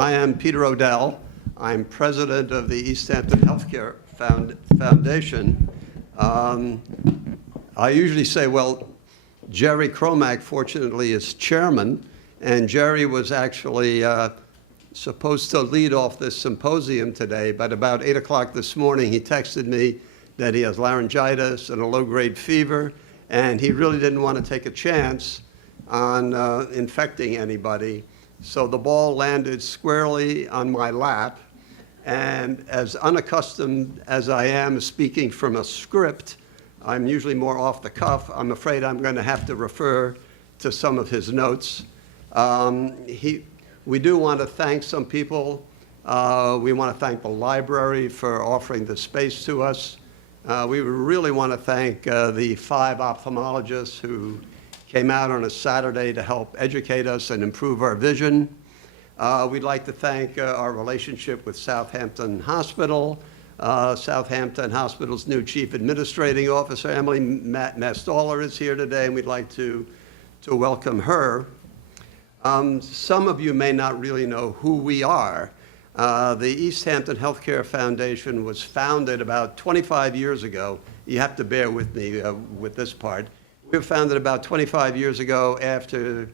I am Peter O'Dell. I'm president of the East Hampton Healthcare Foundation. I usually say, well, Jerry Cromack, fortunately, is chairman, and Jerry was actually supposed to lead off this symposium today, but about 8 o'clock this morning, he texted me that he has laryngitis and a low-grade fever, and he really didn't want to take a chance on infecting anybody. So the ball landed squarely on my lap, and as unaccustomed as I am speaking from a script, I'm usually more off the cuff. I'm afraid I'm going to have to refer to some of his notes. We do want to thank some people. We want to thank the library for offering the space to us. We really want to thank the 5 ophthalmologists who came out on a Saturday to help educate us and improve our vision. We'd like to thank our relationship with Southampton Hospital. Southampton Hospital's new Chief Administrating Officer, Emily Mastaller, is here today, and we'd like to welcome her. Some of you may not really know who we are. The East Hampton Healthcare Foundation was founded about 25 years ago. You have to bear with me with this part. We were founded about 25 years ago after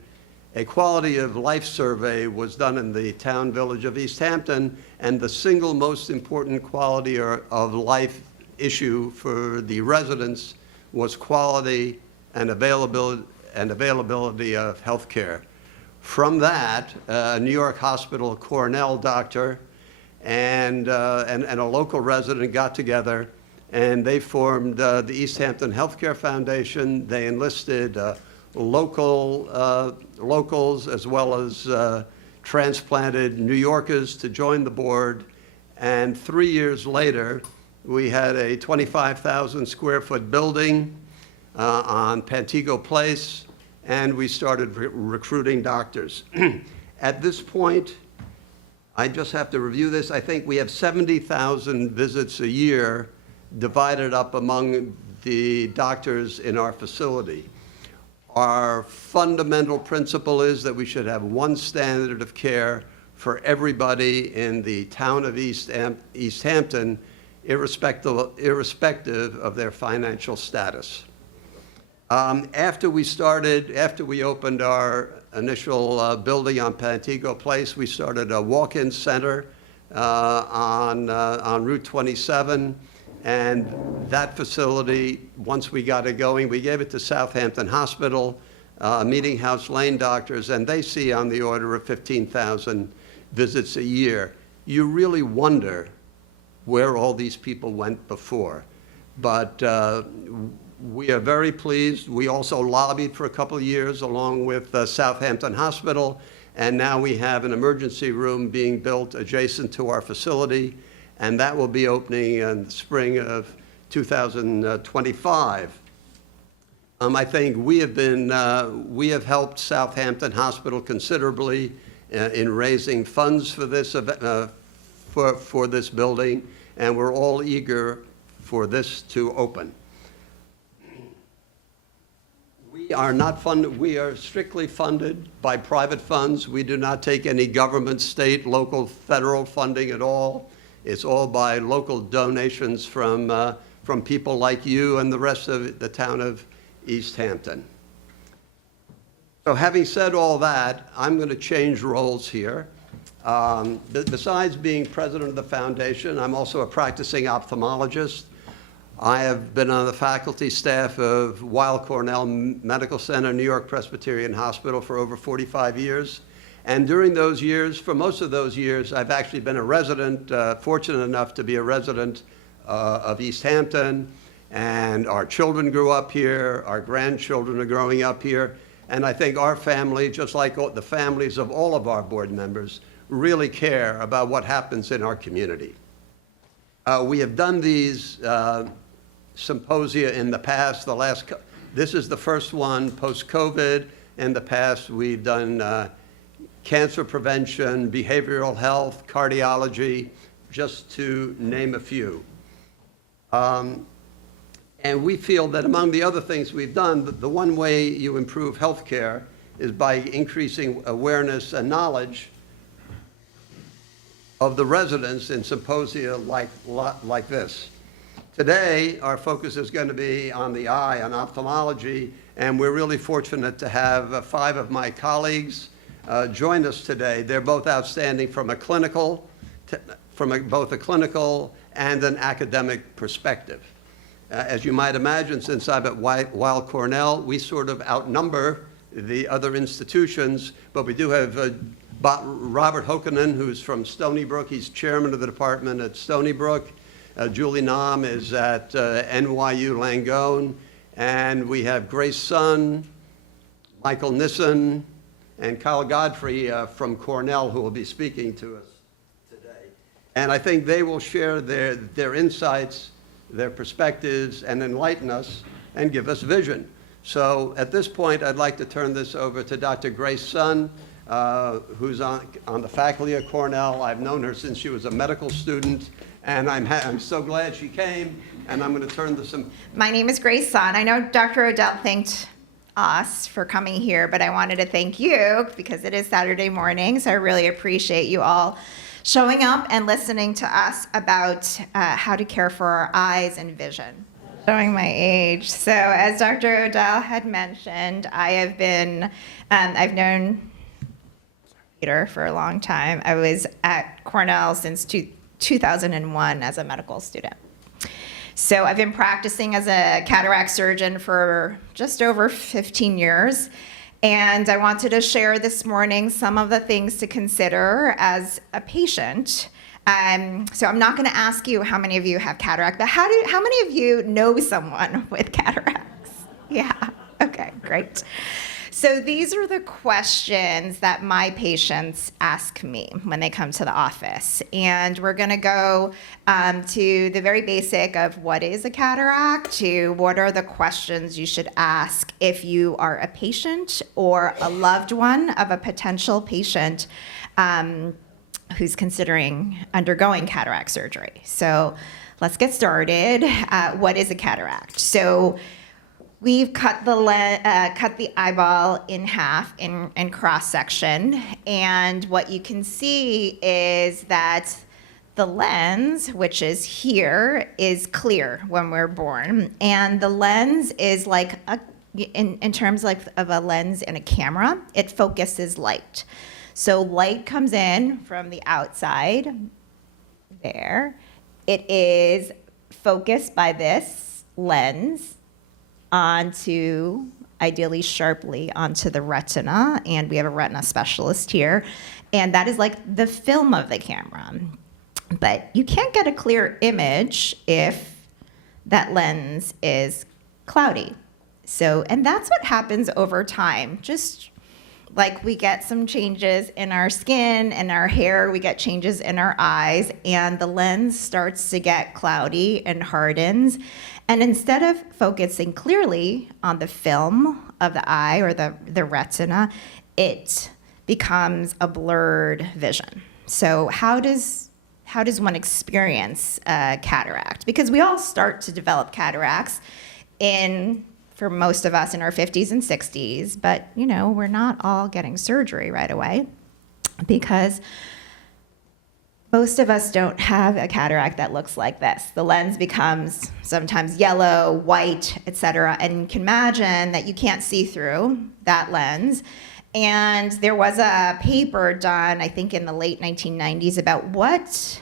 a quality of life survey was done in the town village of East Hampton, and the single most important quality of life issue for the residents was quality and availability of health care. From that, a New York hospital Cornell doctor and a local resident got together, and they formed the East Hampton Healthcare Foundation. They enlisted locals as well as transplanted New Yorkers to join the board. And 3 years later, we had a 25,000 square foot building on Pantego Place, and we started recruiting doctors. At this point, I just have to review this. I think we have 70,000 visits a year divided up among the doctors in our facility. Our fundamental principle is that we should have one standard of care for everybody in the town of East Hampton, irrespective of their financial status. After we opened our initial building on Pantego Place, we started a walk-in center on Route 27. And that facility, once we got it going, we gave it to Southampton Hospital, Meeting House Lane doctors, and they see on the order of 15,000 visits a year. You really wonder where all these people went before. But we are very pleased. We also lobbied for a couple of years along with Southampton Hospital, and now we have an emergency room being built adjacent to our facility, and that will be opening in the spring of 2025. I think we have helped Southampton Hospital considerably in raising funds for this for this building, and we're all eager for this to open. We are not funded. We are strictly funded by private funds. We do not take any government, state, local, federal funding at all. It's all by local donations from people like you and the rest of the town of East Hampton. So having said all that, I'm going to change roles here. Besides being president of the foundation, I'm also a practicing ophthalmologist. I have been on the faculty staff of Weill Cornell Medical Center, New York Presbyterian Hospital for over 45 years. And during those years, for most of those years, I've actually been a resident, fortunate enough to be a resident of East Hampton. And our children grew up here, our grandchildren are growing up here. And I think our family, just like the families of all of our board members, really care about what happens in our community. We have done these symposia in the past. This is the first one post-COVID. In the past, we've done cancer prevention, behavioral health, cardiology, just to name a few. And we feel that among the other things we've done, the one way you improve healthcare is by increasing awareness and knowledge of the residents in symposia like this. Today, our focus is going to be on the eye, on ophthalmology, and we're really fortunate to have 5 of my colleagues join us today. They're both outstanding from a clinical, both a clinical and an academic perspective. As you might imagine, since I'm at Weill Cornell, we sort of outnumber the other institutions, but we do have Robert Hokanen, who's from Stony Brook. He's chairman of the department at Stony Brook. Julie Nam is at NYU Langone. And we have Grace Sun, Michael Nissen, and Kyle Godfrey from Cornell, who will be speaking to us today. And I think they will share their insights, their perspectives, and enlighten us and give us vision. So at this point, I'd like to turn this over to Dr. Grace Sun, who's on the faculty at Cornell. I've known her since she was a medical student, and I'm so glad she came, and I'm going to turn this. My name is Grace Sun. I know Dr. Odell thanked us for coming here, but I wanted to thank you because it is Saturday morning, so I really appreciate you all showing up and listening to us about how to care for our eyes and vision. Showing my age. So as Dr. Odell had mentioned, I've known Peter for a long time. I was at Cornell since 2001 as a medical student. So I've been practicing as a cataract surgeon for just over 15 years. And I wanted to share this morning some of the things to consider as a patient. So I'm not going to ask you how many of you have cataract, but how many of you know someone with cataracts? Yeah, okay, great. So these are the questions that my patients ask me when they come to the office. And we're going to go to the very basic of what is a cataract, to what are the questions you should ask if you are a patient or a loved one of a potential patient who's considering undergoing cataract surgery. So let's get started. What is a cataract? So we've cut the eyeball in half in cross section, and what you can see is that the lens, which is here, is clear when we're born, and the lens is like in terms like of a lens in a camera. It focuses light. So light comes in from the outside there. It is focused by this lens onto, ideally sharply, onto the retina, and we have a retina specialist here, and that is like the film of the camera. But you can't get a clear image if that lens is cloudy. So, and that's what happens over time. Just like we get some changes in our skin and our hair, we get changes in our eyes, and the lens starts to get cloudy and hardens. And instead of focusing clearly on the film of the eye or the retina, it becomes a blurred vision. So how does one experience cataract? Because we all start to develop cataracts for most of us in our 50s and 60s, but we're not all getting surgery right away because most of us don't have a cataract that looks like this. The lens becomes sometimes yellow, white, etc., and you can imagine that you can't see through that lens. And there was a paper done, I think in the late 1990s, about what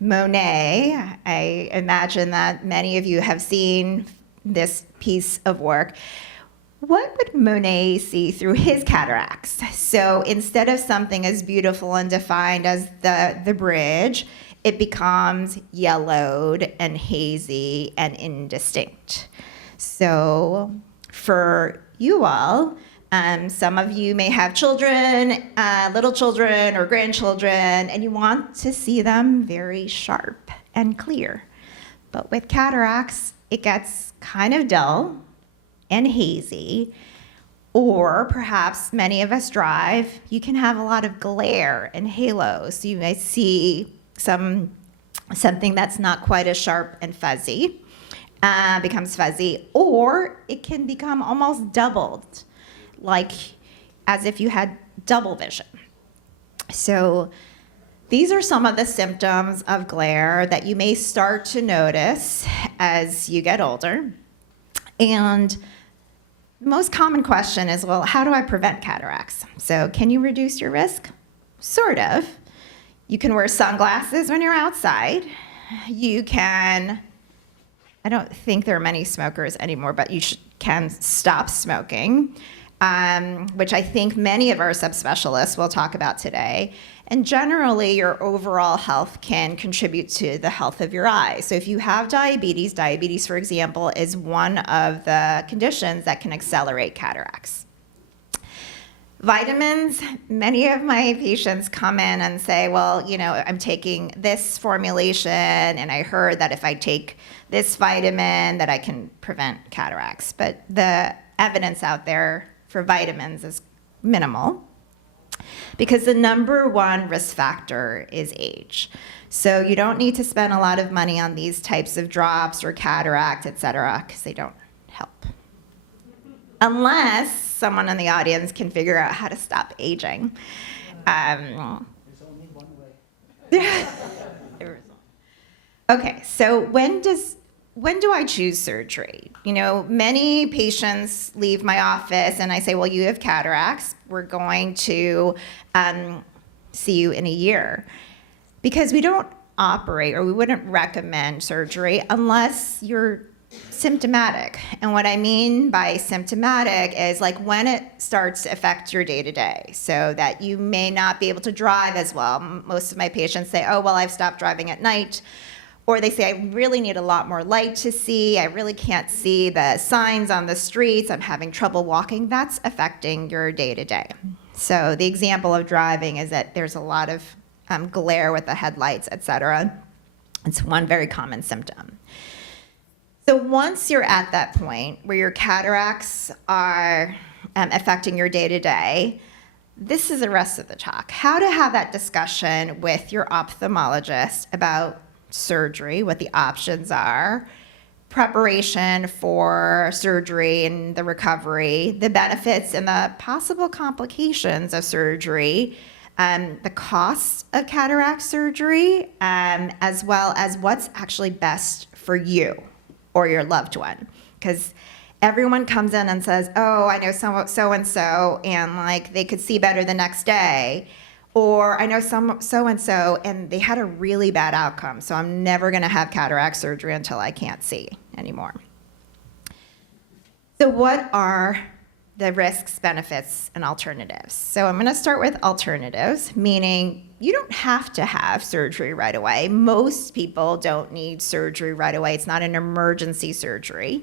Monet, I imagine that many of you have seen this piece of work. What would Monet see through his cataracts? So instead of something as beautiful and defined as the bridge, it becomes yellowed and hazy and indistinct. So for you all, some of you may have children, little children or grandchildren, and you want to see them very sharp and clear. But with cataracts, it gets kind of dull and hazy, or perhaps many of us drive, you can have a lot of glare and halos. So you may see something that's not quite as sharp and fuzzy, becomes fuzzy, or it can become almost doubled, like as if you had double vision. So These are some of the symptoms of glare that you may start to notice as you get older. And the most common question is, well, how do I prevent cataracts? So can you reduce your risk? Sort of. You can wear sunglasses when you're outside. You can, I don't think there are many smokers anymore, but you can stop smoking, which I think many of our subspecialists will talk about today. And generally, your overall health can contribute to the health of your eyes. So if you have diabetes, for example, is one of the conditions that can accelerate cataracts. Vitamins, many of my patients come in and say, well, I'm taking this formulation, and I heard that if I take this vitamin that I can prevent cataracts. But the evidence out there for vitamins is minimal, because the number one risk factor is age. So you don't need to spend a lot of money on these types of drops or cataract, et cetera, because they don't help. Unless someone in the audience can figure out how to stop aging. There's only one way. Okay, so when do I choose surgery? Many patients leave my office and I say, well, you have cataracts. We're going to see you in a year. Because we don't operate, or we wouldn't recommend surgery unless you're symptomatic. And what I mean by symptomatic is like when it starts to affect your day-to-day, so that you may not be able to drive as well. Most of my patients say, oh, well, I've stopped driving at night. Or they say, I really need a lot more light to see. I really can't see the signs on the streets. I'm having trouble walking. That's affecting your day-to-day. So the example of driving is that there's a lot of glare with the headlights, et cetera. It's one very common symptom. So once you're at that point where your cataracts are affecting your day-to-day, this is the rest of the talk. How to have that discussion with your ophthalmologist about surgery, what the options are, preparation for surgery and the recovery, the benefits and the possible complications of surgery, the cost of cataract surgery, as well as what's actually best for you or your loved one. Because everyone comes in and says, oh, I know so-and-so, and like they could see better the next day. Or I know so-and-so, and they had a really bad outcome, so I'm never going to have cataract surgery until I can't see anymore. So what are the risks, benefits, and alternatives? So I'm going to start with alternatives, meaning you don't have to have surgery right away. Most people don't need surgery right away. It's not an emergency surgery.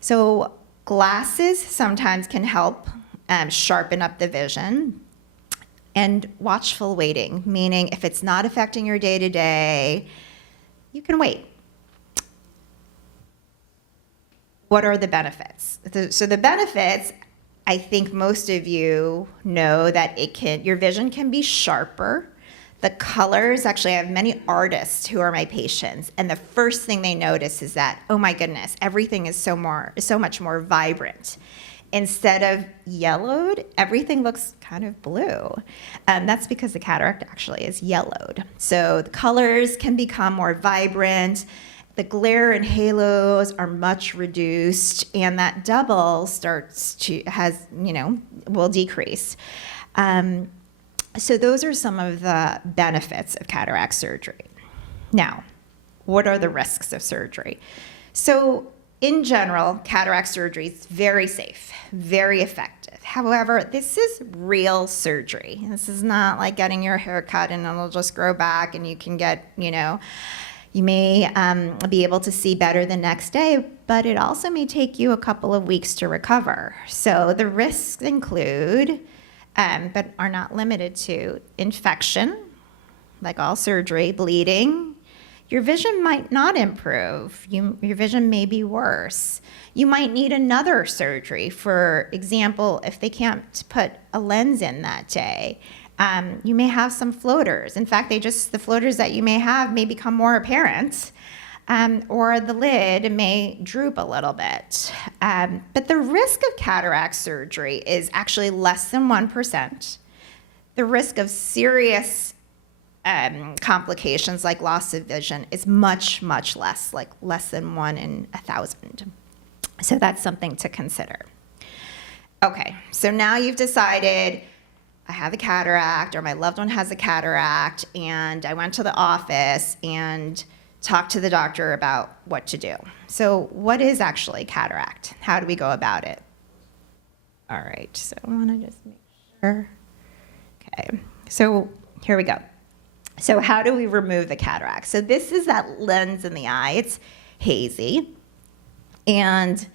So glasses sometimes can help sharpen up the vision. And watchful waiting, meaning if it's not affecting your day-to-day, you can wait. What are the benefits? So the benefits, I think most of you know that your vision can be sharper. The colors, actually, I have many artists who are my patients, and the first thing they notice is that, oh my goodness, everything is so much more vibrant. Instead of yellowed, everything looks kind of blue. That's because the cataract actually is yellowed. So the colors can become more vibrant. The glare and halos are much reduced, and that double will decrease. So those are some of the benefits of cataract surgery. Now, what are the risks of surgery? So in general, cataract surgery is very safe, very effective. However, this is real surgery. This is not like getting your hair cut and it'll just grow back and you can get, you may be able to see better the next day, but it also may take you a couple of weeks to recover. So the risks include, but are not limited to, infection, like all surgery, bleeding. Your vision might not improve. Your vision may be worse. You might need another surgery. For example, if they can't put a lens in that day, you may have some floaters. In fact, the floaters that you may have may become more apparent, or the lid may droop a little bit. But the risk of cataract surgery is actually less than 1%. The risk of serious complications like loss of vision is much, much less, like less than 1 in 1,000. So that's something to consider. Okay, so now you've decided I have a cataract or my loved one has a cataract, and I went to the office and talked to the doctor about what to do. So what is actually cataract? How do we go about it? All right, so I want to just make sure. Okay, so here we go. So how do we remove the cataract? So this is that lens in the eye. It's hazy. And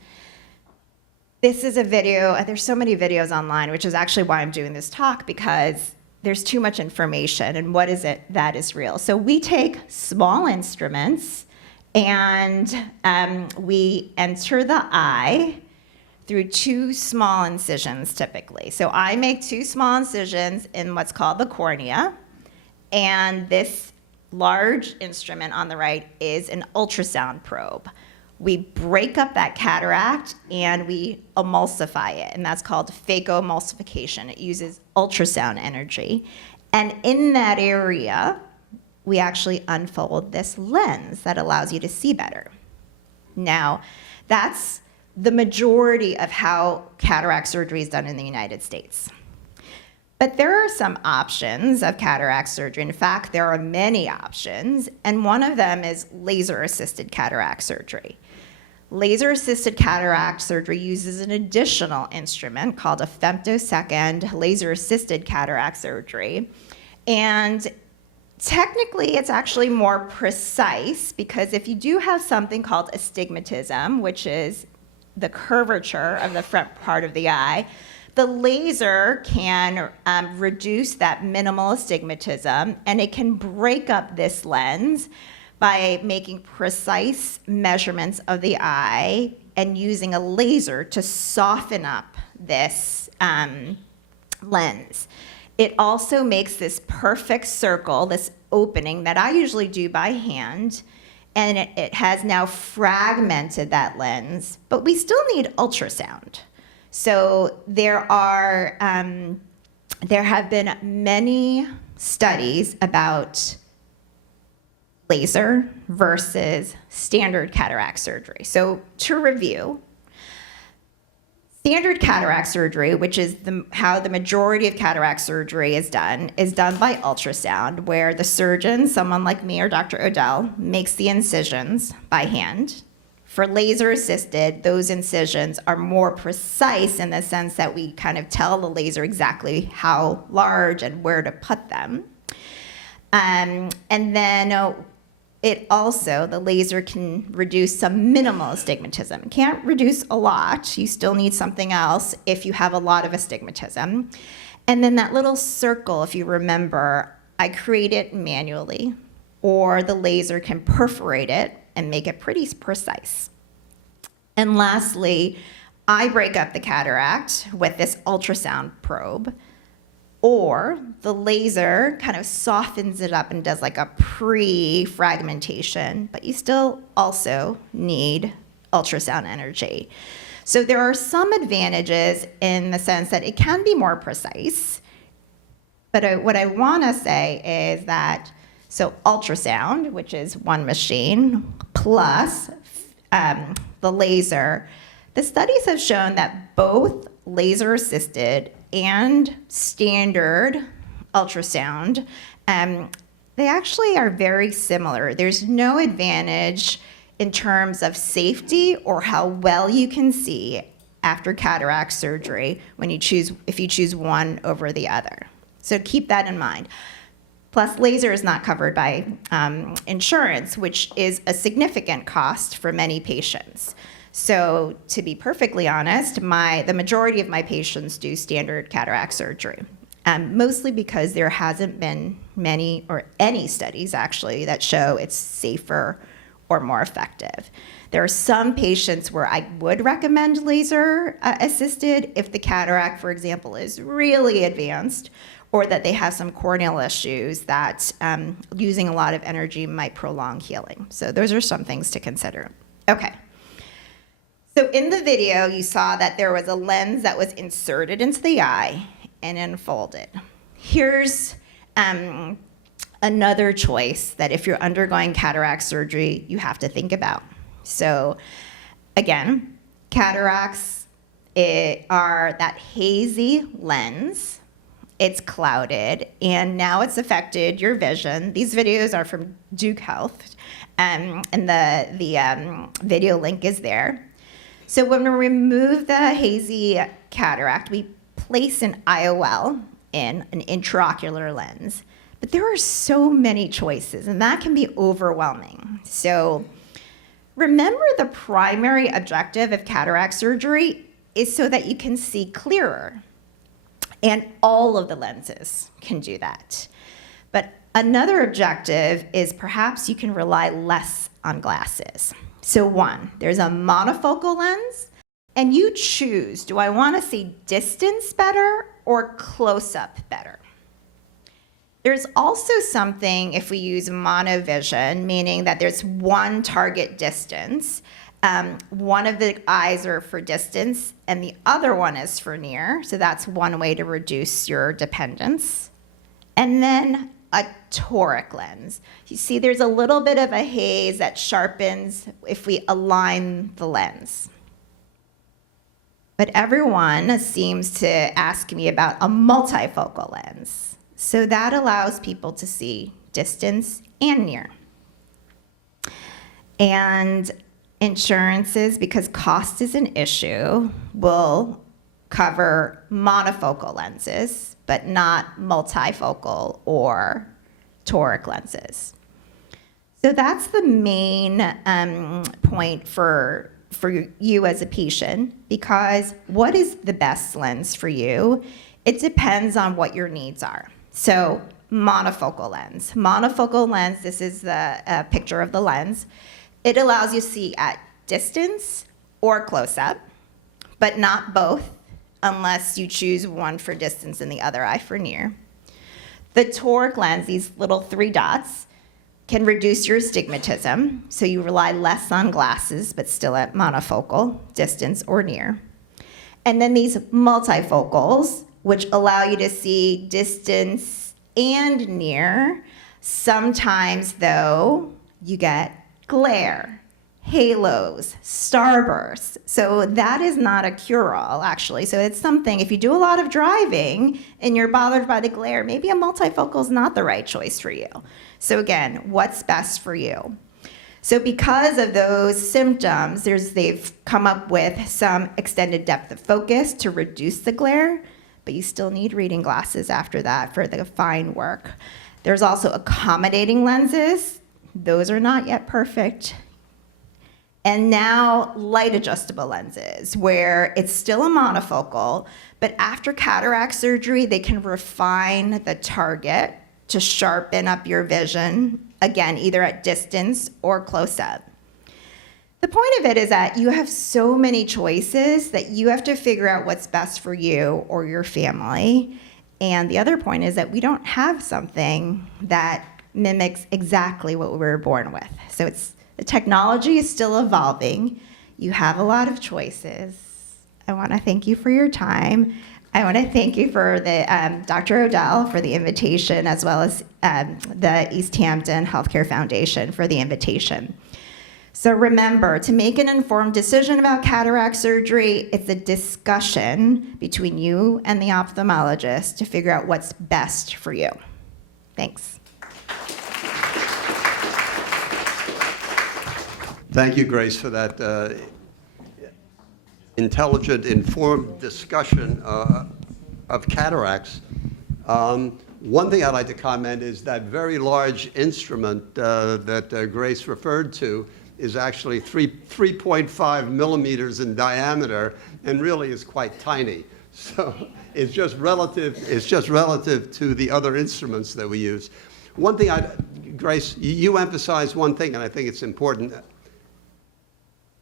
this is a video. There's so many videos online, which is actually why I'm doing this talk, because there's too much information. And what is it that is real? So we take small instruments and we enter the eye through 2 small incisions typically. So I make 2 small incisions in what's called the cornea. And this large instrument on the right is an ultrasound probe. We break up that cataract and we emulsify it, and that's called phacoemulsification. It uses ultrasound energy. And in that area, we actually unfold this lens that allows you to see better. Now, that's the majority of how cataract surgery is done in the United States. But there are some options of cataract surgery. In fact, there are many options, and one of them is laser-assisted cataract surgery. Laser-assisted cataract surgery uses an additional instrument called a femtosecond laser-assisted cataract surgery. And technically, it's actually more precise, because if you do have something called astigmatism, which is the curvature of the front part of the eye, the laser can reduce that minimal astigmatism, and it can break up this lens by making precise measurements of the eye and using a laser to soften up this lens. It also makes this perfect circle, this opening that I usually do by hand, and it has now fragmented that lens, but we still need ultrasound. So there have been many studies about laser versus standard cataract surgery. So to review, standard cataract surgery, which is how the majority of cataract surgery is done by ultrasound, where the surgeon, someone like me or Dr. Odell, makes the incisions by hand. For laser assisted, those incisions are more precise in the sense that we kind of tell the laser exactly how large and where to put them. And then the laser can reduce some minimal astigmatism. It can't reduce a lot. You still need something else if you have a lot of astigmatism. And then that little circle, if you remember, I create it manually, or the laser can perforate it and make it pretty precise. And lastly, I break up the cataract with this ultrasound probe, or the laser kind of softens it up and does like a pre-fragmentation, but you still also need ultrasound energy. So there are some advantages in the sense that it can be more precise, but what I want to say is that ultrasound, which is one machine, plus the laser, the studies have shown that both laser-assisted and standard ultrasound, they actually are very similar. There's no advantage in terms of safety or how well you can see after cataract surgery if you choose one over the other. So keep that in mind. Plus, laser is not covered by insurance, which is a significant cost for many patients. So to be perfectly honest, the majority of my patients do standard cataract surgery, mostly because there hasn't been many or any studies actually that show it's safer or more effective. There are some patients where I would recommend laser assisted if the cataract, for example, is really advanced, or that they have some corneal issues that using a lot of energy might prolong healing. So those are some things to consider. Okay. So in the video, you saw that there was a lens that was inserted into the eye and unfolded. Here's another choice that if you're undergoing cataract surgery, you have to think about. So again, cataracts are that hazy lens. It's clouded, and now it's affected your vision. These videos are from Duke Health, and the video link is there. So when we remove the hazy cataract, we place an IOL in, an intraocular lens. But there are so many choices, and that can be overwhelming. So remember, the primary objective of cataract surgery is so that you can see clearer. And all of the lenses can do that. But another objective is perhaps you can rely less on glasses. So one, there's a monofocal lens, and you choose, do I want to see distance better or close-up better? There's also something, if we use monovision, meaning that there's one target distance. One of the eyes are for distance and the other one is for near. So that's one way to reduce your dependence. And then a toric lens. You see there's a little bit of a haze that sharpens if we align the lens. But everyone seems to ask me about a multifocal lens. So that allows people to see distance and near. And insurances, because cost is an issue, will cover monofocal lenses, but not multifocal or toric lenses. So that's the main point for you as a patient, because what is the best lens for you? It depends on what your needs are. So monofocal lens. Monofocal lens, this is the picture of the lens. It allows you to see at distance or close-up, but not both unless you choose one for distance and the other eye for near. The toric lens, these little 3 dots, can reduce your astigmatism, so you rely less on glasses, but still at monofocal, distance or near. And then these multifocals, which allow you to see distance and near. Sometimes, though, you get glare, halos, starbursts. So that is not a cure-all, actually. So it's something, if you do a lot of driving and you're bothered by the glare, maybe a multifocal is not the right choice for you. So again, what's best for you? So because of those symptoms, they've come up with some extended depth of focus to reduce the glare, but you still need reading glasses after that for the fine work. There's also accommodating lenses. Those are not yet perfect. And now light adjustable lenses, where it's still a monofocal, but after cataract surgery, they can refine the target to sharpen up your vision, again, either at distance or close up. The point of it is that you have so many choices that you have to figure out what's best for you or your family. And the other point is that we don't have something that mimics exactly what we were born with. So the technology is still evolving. You have a lot of choices. I want to thank you for your time. I want to thank you for Dr. Odell for the invitation, as well as the East Hampton Healthcare Foundation for the invitation. So remember, to make an informed decision about cataract surgery, it's a discussion between you and the ophthalmologist to figure out what's best for you. Thanks. Thank you, Grace, for that intelligent, informed discussion of cataracts. One thing I'd like to comment is that very large instrument that Grace referred to is actually 3.5 millimeters in diameter and really is quite tiny. So it's just relative to the other instruments that we use. One thing Grace, you emphasized one thing, and I think it's important.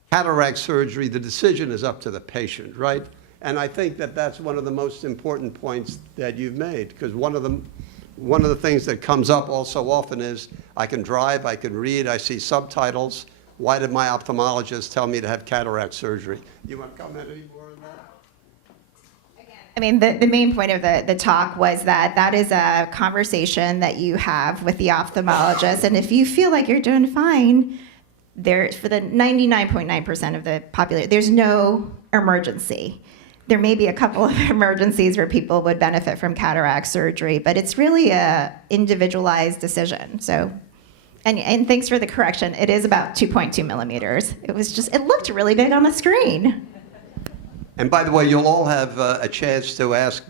Cataract surgery, the decision is up to the patient, right? And I think that that's one of the most important points that you've made, because one of the things that comes up all so often is, I can drive, I can read, I see subtitles. Why did my ophthalmologist tell me to have cataract surgery? You want to comment any more on that? Again, I mean, the main point of the talk was that that is a conversation that you have with the ophthalmologist. And if you feel like you're doing fine, there, for the 99.9% of the population, there's no emergency. There may be a couple of emergencies where people would benefit from cataract surgery, but it's really a individualized decision. So, and thanks for the correction. It is about 2.2 millimeters. It was just, it looked really big on the screen. And by the way, you'll all have a chance to ask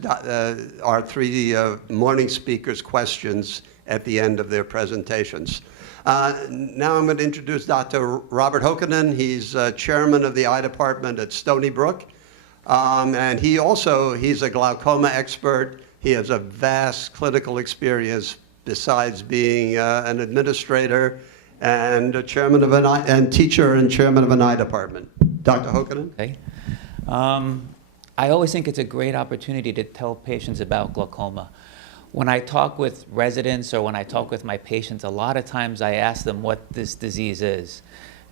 our three morning speakers questions at the end of their presentations. Now I'm going to introduce Dr. Robert Hokanen. He's chairman of the eye department at Stony Brook. And he's a glaucoma expert. He has a vast clinical experience besides being an administrator and a chairman of and teacher and chairman of an eye department. Dr. Hokanen? Okay. I always think it's a great opportunity to tell patients about glaucoma. When I talk with residents or when I talk with my patients, a lot of times I ask them what this disease is.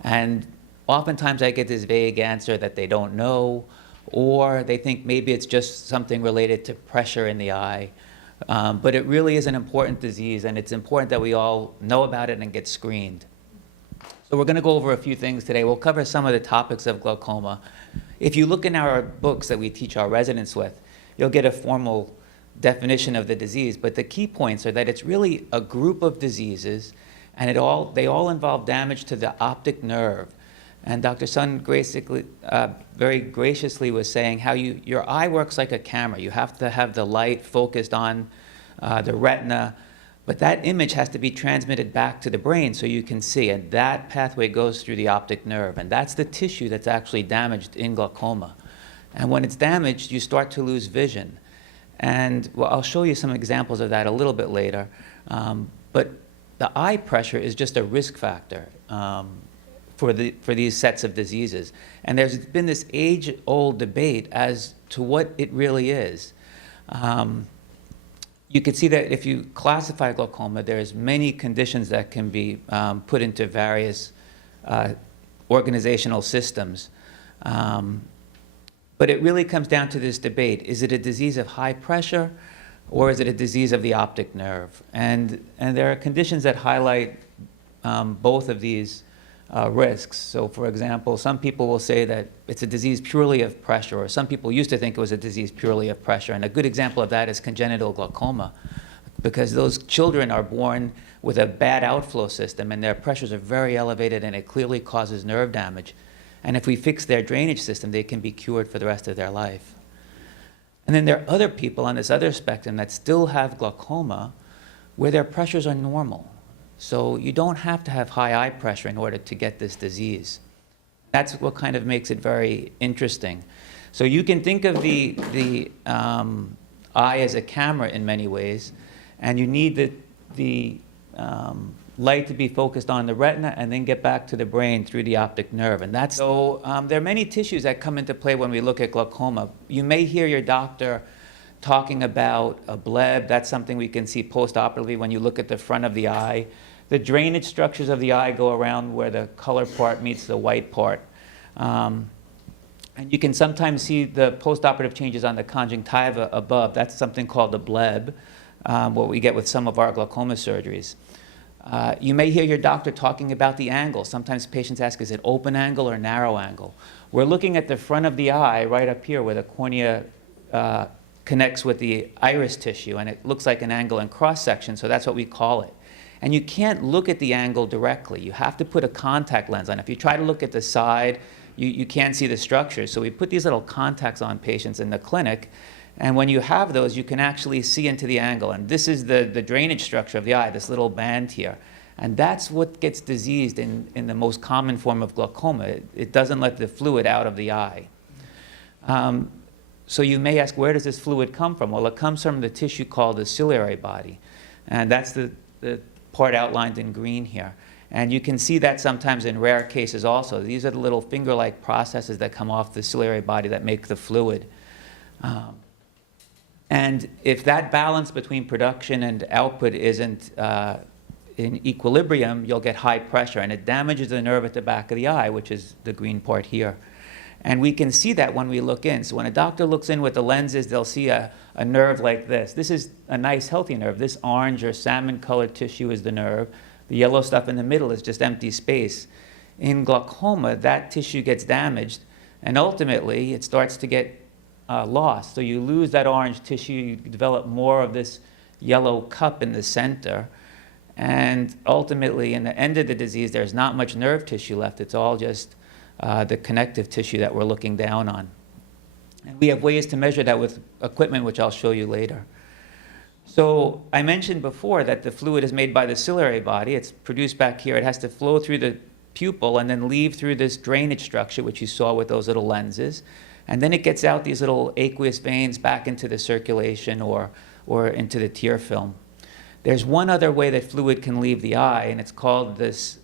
And oftentimes I get this vague answer that they don't know, or they think maybe it's just something related to pressure in the eye. But it really is an important disease, and it's important that we all know about it and get screened. So we're going to go over a few things today. We'll cover some of the topics of glaucoma. If you look in our books that we teach our residents with, you'll get a formal definition of the disease, but the key points are that it's really a group of diseases, and they all involve damage to the optic nerve. And Dr. Sun very graciously was saying how your eye works like a camera. You have to have the light focused on the retina, but that image has to be transmitted back to the brain so you can see, and that pathway goes through the optic nerve, and that's the tissue that's actually damaged in glaucoma. And when it's damaged, you start to lose vision. And well, I'll show you some examples of that a little bit later, but the eye pressure is just a risk factor for these sets of diseases. And there's been this age-old debate as to what it really is. You can see that if you classify glaucoma, there's many conditions that can be put into various organizational systems. But it really comes down to this debate. Is it a disease of high pressure, or is it a disease of the optic nerve? And there are conditions that highlight both of these risks. So for example, some people will say that it's a disease purely of pressure, or some people used to think it was a disease purely of pressure. And a good example of that is congenital glaucoma, because those children are born with a bad outflow system and their pressures are very elevated, and it clearly causes nerve damage. And if we fix their drainage system, they can be cured for the rest of their life. And then there are other people on this other spectrum that still have glaucoma where their pressures are normal. So you don't have to have high eye pressure in order to get this disease. That's what kind of makes it very interesting. So you can think of the eye as a camera in many ways, and you need the light to be focused on the retina and then get back to the brain through the optic nerve. And that's so there are many tissues that come into play when we look at glaucoma. You may hear your doctor talking about a bleb. That's something we can see postoperatively when you look at the front of the eye. The drainage structures of the eye go around where the color part meets the white part. And you can sometimes see the postoperative changes on the conjunctiva above. That's something called the bleb, what we get with some of our glaucoma surgeries. You may hear your doctor talking about the angle. Sometimes patients ask, is it open angle or narrow angle? We're looking at the front of the eye right up here where the cornea connects with the iris tissue, and it looks like an angle in cross-section, so that's what we call it. And you can't look at the angle directly. You have to put a contact lens on. If you try to look at the side, you can't see the structure. So we put these little contacts on patients in the clinic, and when you have those, you can actually see into the angle. And this is the drainage structure of the eye, this little band here. And that's what gets diseased in the most common form of glaucoma. It doesn't let the fluid out of the eye. So you may ask, where does this fluid come from? Well, it comes from the tissue called the ciliary body. And that's the part outlined in green here. And you can see that sometimes in rare cases also. These are the little finger-like processes that come off the ciliary body that make the fluid. And if that balance between production and output isn't in equilibrium, you'll get high pressure, and it damages the nerve at the back of the eye, which is the green part here. And we can see that when we look in. So when a doctor looks in with the lenses, they'll see a nerve like this. This is a nice, healthy nerve. This orange or salmon-colored tissue is the nerve. The yellow stuff in the middle is just empty space. In glaucoma, that tissue gets damaged, and ultimately it starts to get lost. So you lose that orange tissue, you develop more of this yellow cup in the center, and ultimately, in the end of the disease, there's not much nerve tissue left. It's all just the connective tissue that we're looking down on. And we have ways to measure that with equipment, which I'll show you later. So I mentioned before that the fluid is made by the ciliary body. It's produced back here. It has to flow through the pupil and then leave through this drainage structure, which you saw with those little lenses. And then it gets out these little aqueous veins back into the circulation or into the tear film. There's one other way that fluid can leave the eye, and it's called this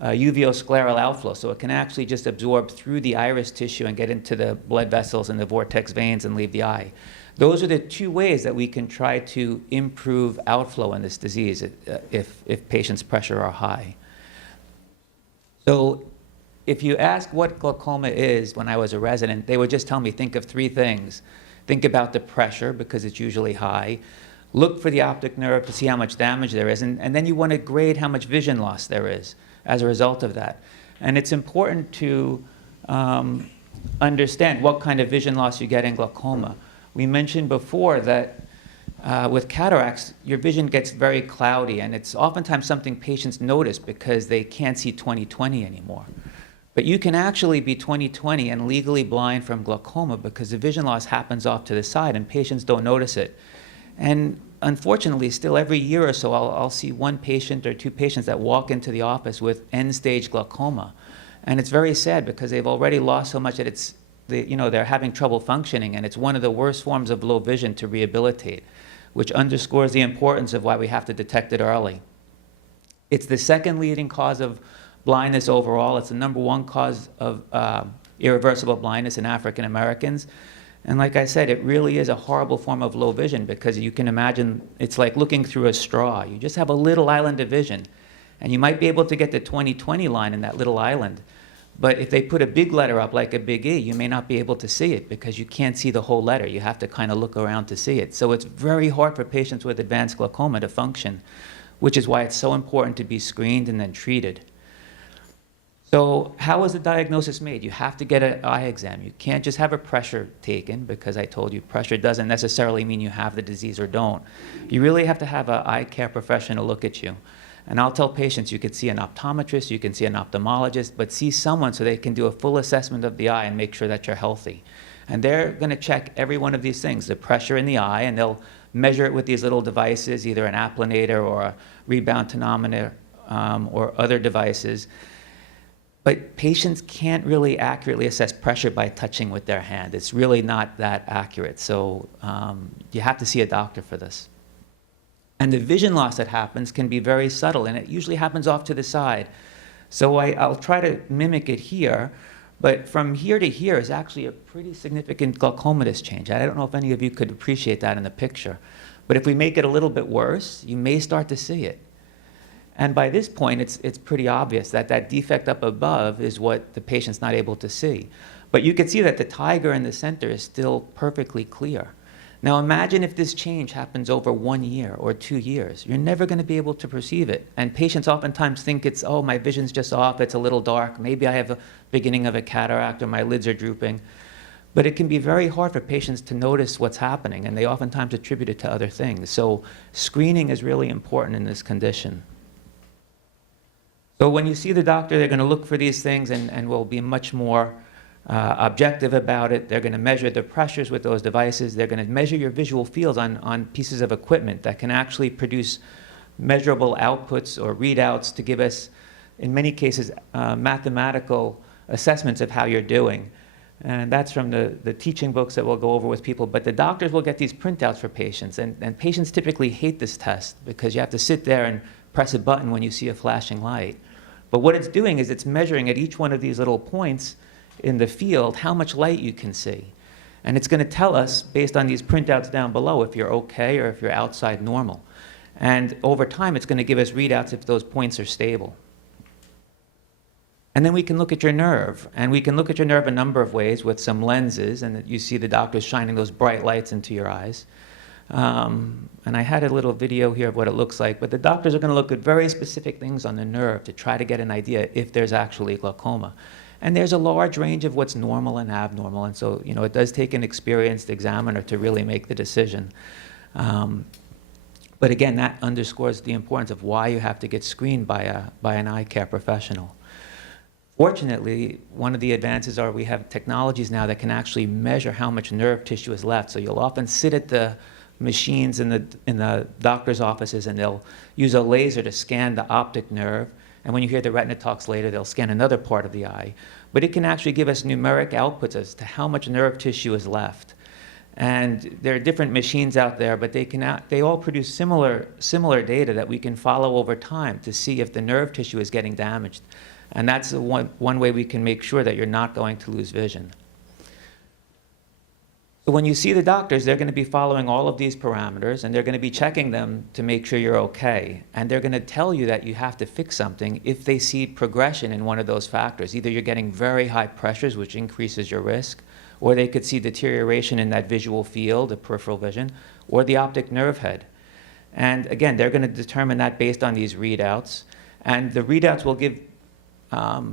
uveoscleral outflow. So it can actually just absorb through the iris tissue and get into the blood vessels and the vortex veins and leave the eye. Those are the two ways that we can try to improve outflow in this disease if patients' pressure are high. So if you ask what glaucoma is when I was a resident, they would just tell me, think of three things. Think about the pressure, because it's usually high. Look for the optic nerve to see how much damage there is, and then you want to grade how much vision loss there is as a result of that. And it's important to understand what kind of vision loss you get in glaucoma. We mentioned before that with cataracts, your vision gets very cloudy, and it's oftentimes something patients notice because they can't see 20/20 anymore. But you can actually be 20/20 and legally blind from glaucoma because the vision loss happens off to the side and patients don't notice it. And unfortunately, still every year or so, I'll see one patient or two patients that walk into the office with end-stage glaucoma. And it's very sad because they've already lost so much that they're having trouble functioning, and it's one of the worst forms of low vision to rehabilitate, which underscores the importance of why we have to detect it early. It's the second leading cause of blindness overall. It's the number one cause of irreversible blindness in African Americans. And like I said, it really is a horrible form of low vision because you can imagine it's like looking through a straw. You just have a little island of vision. And you might be able to get the 20/20 line in that little island. But if they put a big letter up like a big E, you may not be able to see it because you can't see the whole letter. You have to kind of look around to see it. So it's very hard for patients with advanced glaucoma to function, which is why it's so important to be screened and then treated. So how is the diagnosis made? You have to get an eye exam. You can't just have a pressure taken because I told you pressure doesn't necessarily mean you have the disease or don't. You really have to have an eye care professional look at you. And I'll tell patients you could see an optometrist, you can see an ophthalmologist, but see someone so they can do a full assessment of the eye and make sure that you're healthy. And they're going to check every one of these things, the pressure in the eye, and they'll measure it with these little devices, either an applanator or a rebound tonometer or other devices. But patients can't really accurately assess pressure by touching with their hand. It's really not that accurate. So you have to see a doctor for this. And the vision loss that happens can be very subtle, and it usually happens off to the side. So I'll try to mimic it here, but from here to here is actually a pretty significant glaucomatous change. I don't know if any of you could appreciate that in the picture. But if we make it a little bit worse, you may start to see it. And by this point, it's pretty obvious that that defect up above is what the patient's not able to see. But you can see that the tiger in the center is still perfectly clear. Now imagine if this change happens over 1 year or 2 years. You're never going to be able to perceive it. And patients oftentimes think it's, oh, my vision's just off, it's a little dark, maybe I have a beginning of a cataract or my lids are drooping. But it can be very hard for patients to notice what's happening, and they oftentimes attribute it to other things. So screening is really important in this condition. So when you see the doctor, they're going to look for these things and will be much more objective about it. They're going to measure the pressures with those devices. They're going to measure your visual fields on pieces of equipment that can actually produce measurable outputs or readouts to give us, in many cases, mathematical assessments of how you're doing. And that's from the teaching books that we'll go over with people. But the doctors will get these printouts for patients. And patients typically hate this test because you have to sit there and press a button when you see a flashing light. But what it's doing is it's measuring at each one of these little points in the field how much light you can see. And it's going to tell us, based on these printouts down below, if you're okay or if you're outside normal. And over time, it's going to give us readouts if those points are stable. And then we can look at your nerve, and we can look at your nerve a number of ways with some lenses, and you see the doctors shining those bright lights into your eyes. And I had a little video here of what it looks like, but the doctors are going to look at very specific things on the nerve to try to get an idea if there's actually glaucoma. And there's a large range of what's normal and abnormal, and so it does take an experienced examiner to really make the decision. But again, that underscores the importance of why you have to get screened by an eye care professional. Fortunately, one of the advances are we have technologies now that can actually measure how much nerve tissue is left. So you'll often sit at the machines in the doctor's offices, and they'll use a laser to scan the optic nerve. And when you hear the retina talks later, they'll scan another part of the eye. But it can actually give us numeric outputs as to how much nerve tissue is left. And there are different machines out there, but they all produce similar data that we can follow over time to see if the nerve tissue is getting damaged. And that's one way we can make sure that you're not going to lose vision. So when you see the doctors, they're going to be following all of these parameters, and they're going to be checking them to make sure you're okay. And they're going to tell you that you have to fix something if they see progression in one of those factors. Either you're getting very high pressures, which increases your risk, or they could see deterioration in that visual field, the peripheral vision, or the optic nerve head. And again, they're going to determine that based on these readouts. And the readouts will give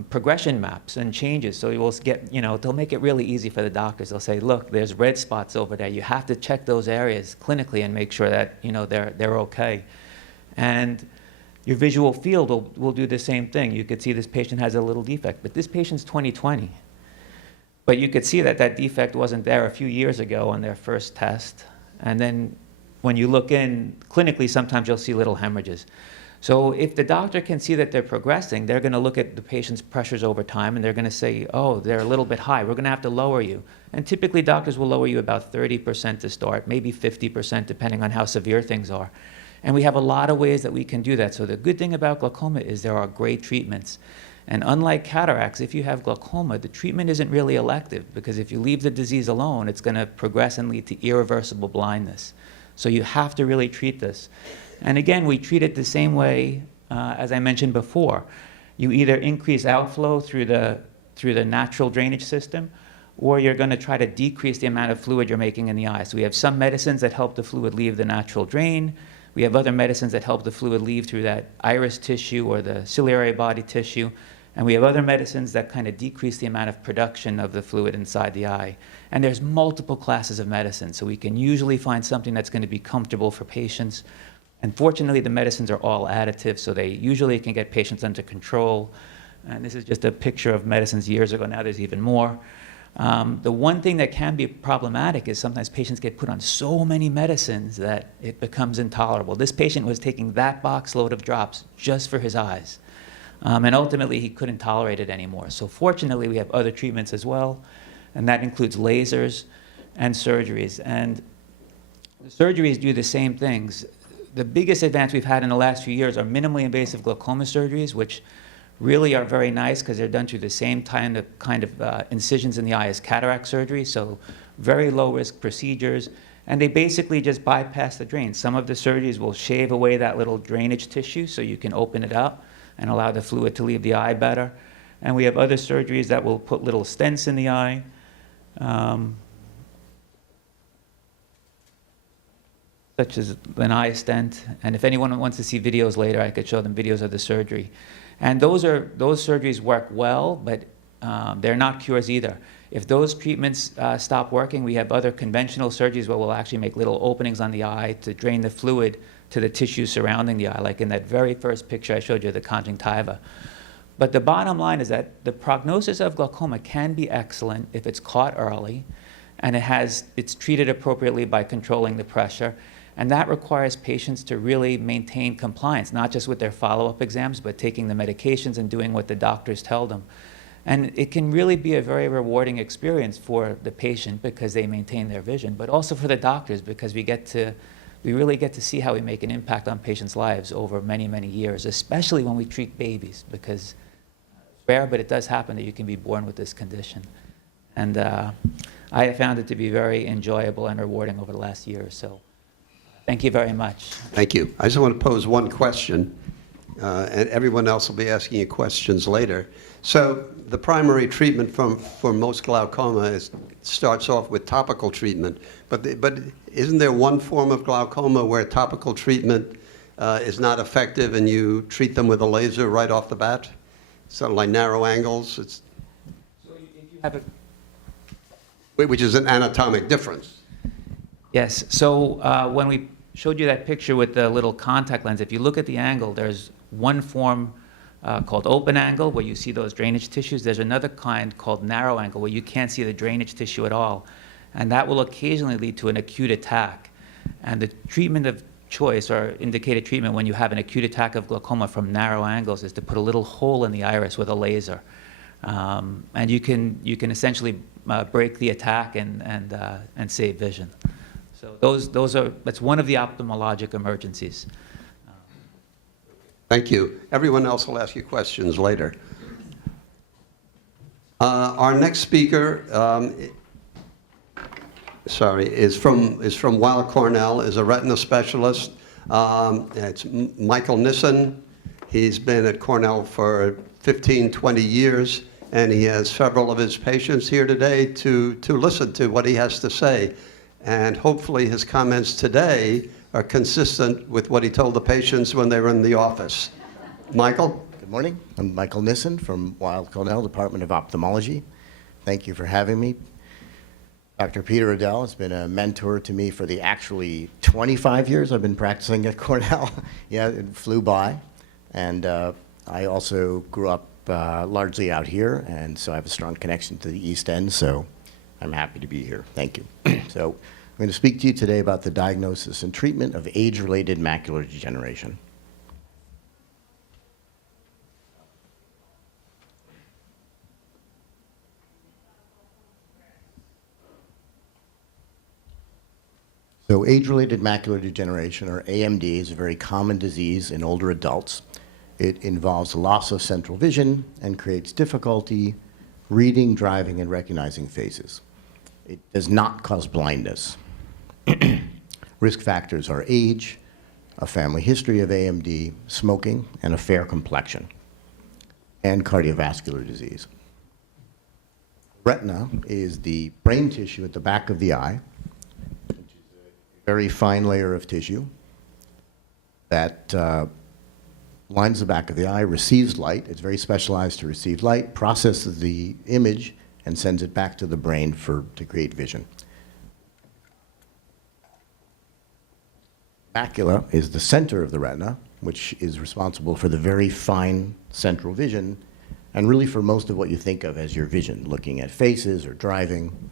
progression maps and changes. So you'll get, they'll make it really easy for the doctors. They'll say, look, there's red spots over there. You have to check those areas clinically and make sure that, they're okay. And your visual field will do the same thing. You could see this patient has a little defect, but this patient's 20/20. But you could see that that defect wasn't there a few years ago on their first test. And then when you look in clinically, sometimes you'll see little hemorrhages. So if the doctor can see that they're progressing, they're going to look at the patient's pressures over time, and they're going to say, oh, they're a little bit high. We're going to have to lower you. And typically, doctors will lower you about 30% to start, maybe 50%, depending on how severe things are. And we have a lot of ways that we can do that. So the good thing about glaucoma is there are great treatments. And unlike cataracts, if you have glaucoma, the treatment isn't really elective, because if you leave the disease alone, it's going to progress and lead to irreversible blindness. So you have to really treat this. And again, we treat it the same way as I mentioned before. You either increase outflow through the natural drainage system, or you're going to try to decrease the amount of fluid you're making in the eye. So we have some medicines that help the fluid leave the natural drain. We have other medicines that help the fluid leave through that iris tissue or the ciliary body tissue. And we have other medicines that kind of decrease the amount of production of the fluid inside the eye. And there's multiple classes of medicine, so we can usually find something that's going to be comfortable for patients. And fortunately, the medicines are all additive, so they usually can get patients under control. And this is just a picture of medicines years ago. Now there's even more. The one thing that can be problematic is sometimes patients get put on so many medicines that it becomes intolerable. This patient was taking that box load of drops just for his eyes. And ultimately, he couldn't tolerate it anymore. So fortunately, we have other treatments as well, and that includes lasers and surgeries. And the surgeries do the same things. The biggest advance we've had in the last few years are minimally invasive glaucoma surgeries, which really are very nice because they're done through the same kind of incisions in the eye as cataract surgery, so very low-risk procedures. And they basically just bypass the drain. Some of the surgeries will shave away that little drainage tissue so you can open it up and allow the fluid to leave the eye better. And we have other surgeries that will put little stents in the eye. Such as an eye stent. And if anyone wants to see videos later, I could show them videos of the surgery. And those surgeries work well, but they're not cures either. If those treatments stop working, we have other conventional surgeries where we'll actually make little openings on the eye to drain the fluid to the tissue surrounding the eye, like in that very first picture I showed you, the conjunctiva. But the bottom line is that the prognosis of glaucoma can be excellent if it's caught early, and it's treated appropriately by controlling the pressure. And that requires patients to really maintain compliance, not just with their follow-up exams, but taking the medications and doing what the doctors tell them. And it can really be a very rewarding experience for the patient because they maintain their vision, but also for the doctors because we really get to see how we make an impact on patients' lives over many, many years, especially when we treat babies, because it's rare, but it does happen that you can be born with this condition. And I have found it to be very enjoyable and rewarding over the last year or so. Thank you very much. Thank you. I just want to pose one question. and everyone else will be asking you questions later. So the primary treatment for most glaucoma starts off with topical treatment, but isn't there one form of glaucoma where topical treatment is not effective and you treat them with a laser right off the bat? Sort of like narrow angles, So if you have a which is an anatomic difference. Yes, so when we showed you that picture with the little contact lens, if you look at the angle, there's one form called open angle, where you see those drainage tissues. There's another kind called narrow angle, where you can't see the drainage tissue at all. And that will occasionally lead to an acute attack. And the treatment of choice, or indicated treatment when you have an acute attack of glaucoma from narrow angles, is to put a little hole in the iris with a laser. And you can essentially break the attack and save vision. So that's one of the ophthalmologic emergencies. Thank you. Everyone else will ask you questions later. Our next speaker, is from Weill Cornell, is a retina specialist. It's Michael Nissen. He's been at Cornell for 15, 20 years, and he has several of his patients here today to listen to what he has to say. And hopefully his comments today are consistent with what he told the patients when they were in the office. Michael? Good morning. I'm Michael Nissen from Weill Cornell Department of Ophthalmology. Thank you for having me. Dr. Peter Odell has been a mentor to me for the actually 25 years I've been practicing at Cornell. Yeah, it flew by. And I also grew up largely out here, and so I have a strong connection to the East End, so I'm happy to be here. Thank you. So I'm going to speak to you today about the diagnosis and treatment of age-related macular degeneration. So age-related macular degeneration, or AMD, is a very common disease in older adults. It involves loss of central vision and creates difficulty reading, driving, and recognizing faces. It does not cause blindness. Risk factors are age, a family history of AMD, smoking, and a fair complexion, and cardiovascular disease. Retina is the brain tissue at the back of the eye, which is a very fine layer of tissue that lines the back of the eye, receives light. It's very specialized to receive light, processes the image, and sends it back to the brain to create vision. Macula is the center of the retina, which is responsible for the very fine central vision, and really for most of what you think of as your vision, looking at faces or driving.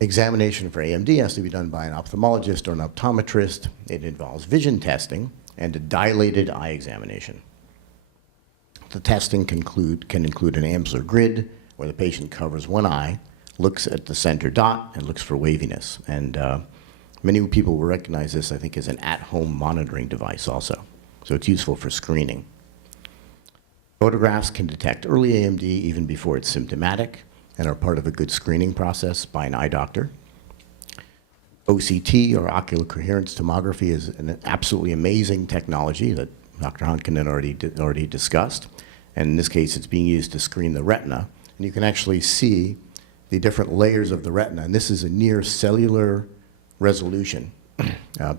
Examination for AMD has to be done by an ophthalmologist or an optometrist. It involves vision testing and a dilated eye examination. The testing can include an Amsler grid, where the patient covers one eye, looks at the center dot, and looks for waviness. And many people will recognize this, I think, as an at-home monitoring device also. So it's useful for screening. Photographs can detect early AMD even before it's symptomatic and are part of a good screening process by an eye doctor. OCT, or ocular coherence tomography, is an absolutely amazing technology that Dr. Hankin had already discussed. And in this case, it's being used to screen the retina. And you can actually see the different layers of the retina. And this is a near cellular resolution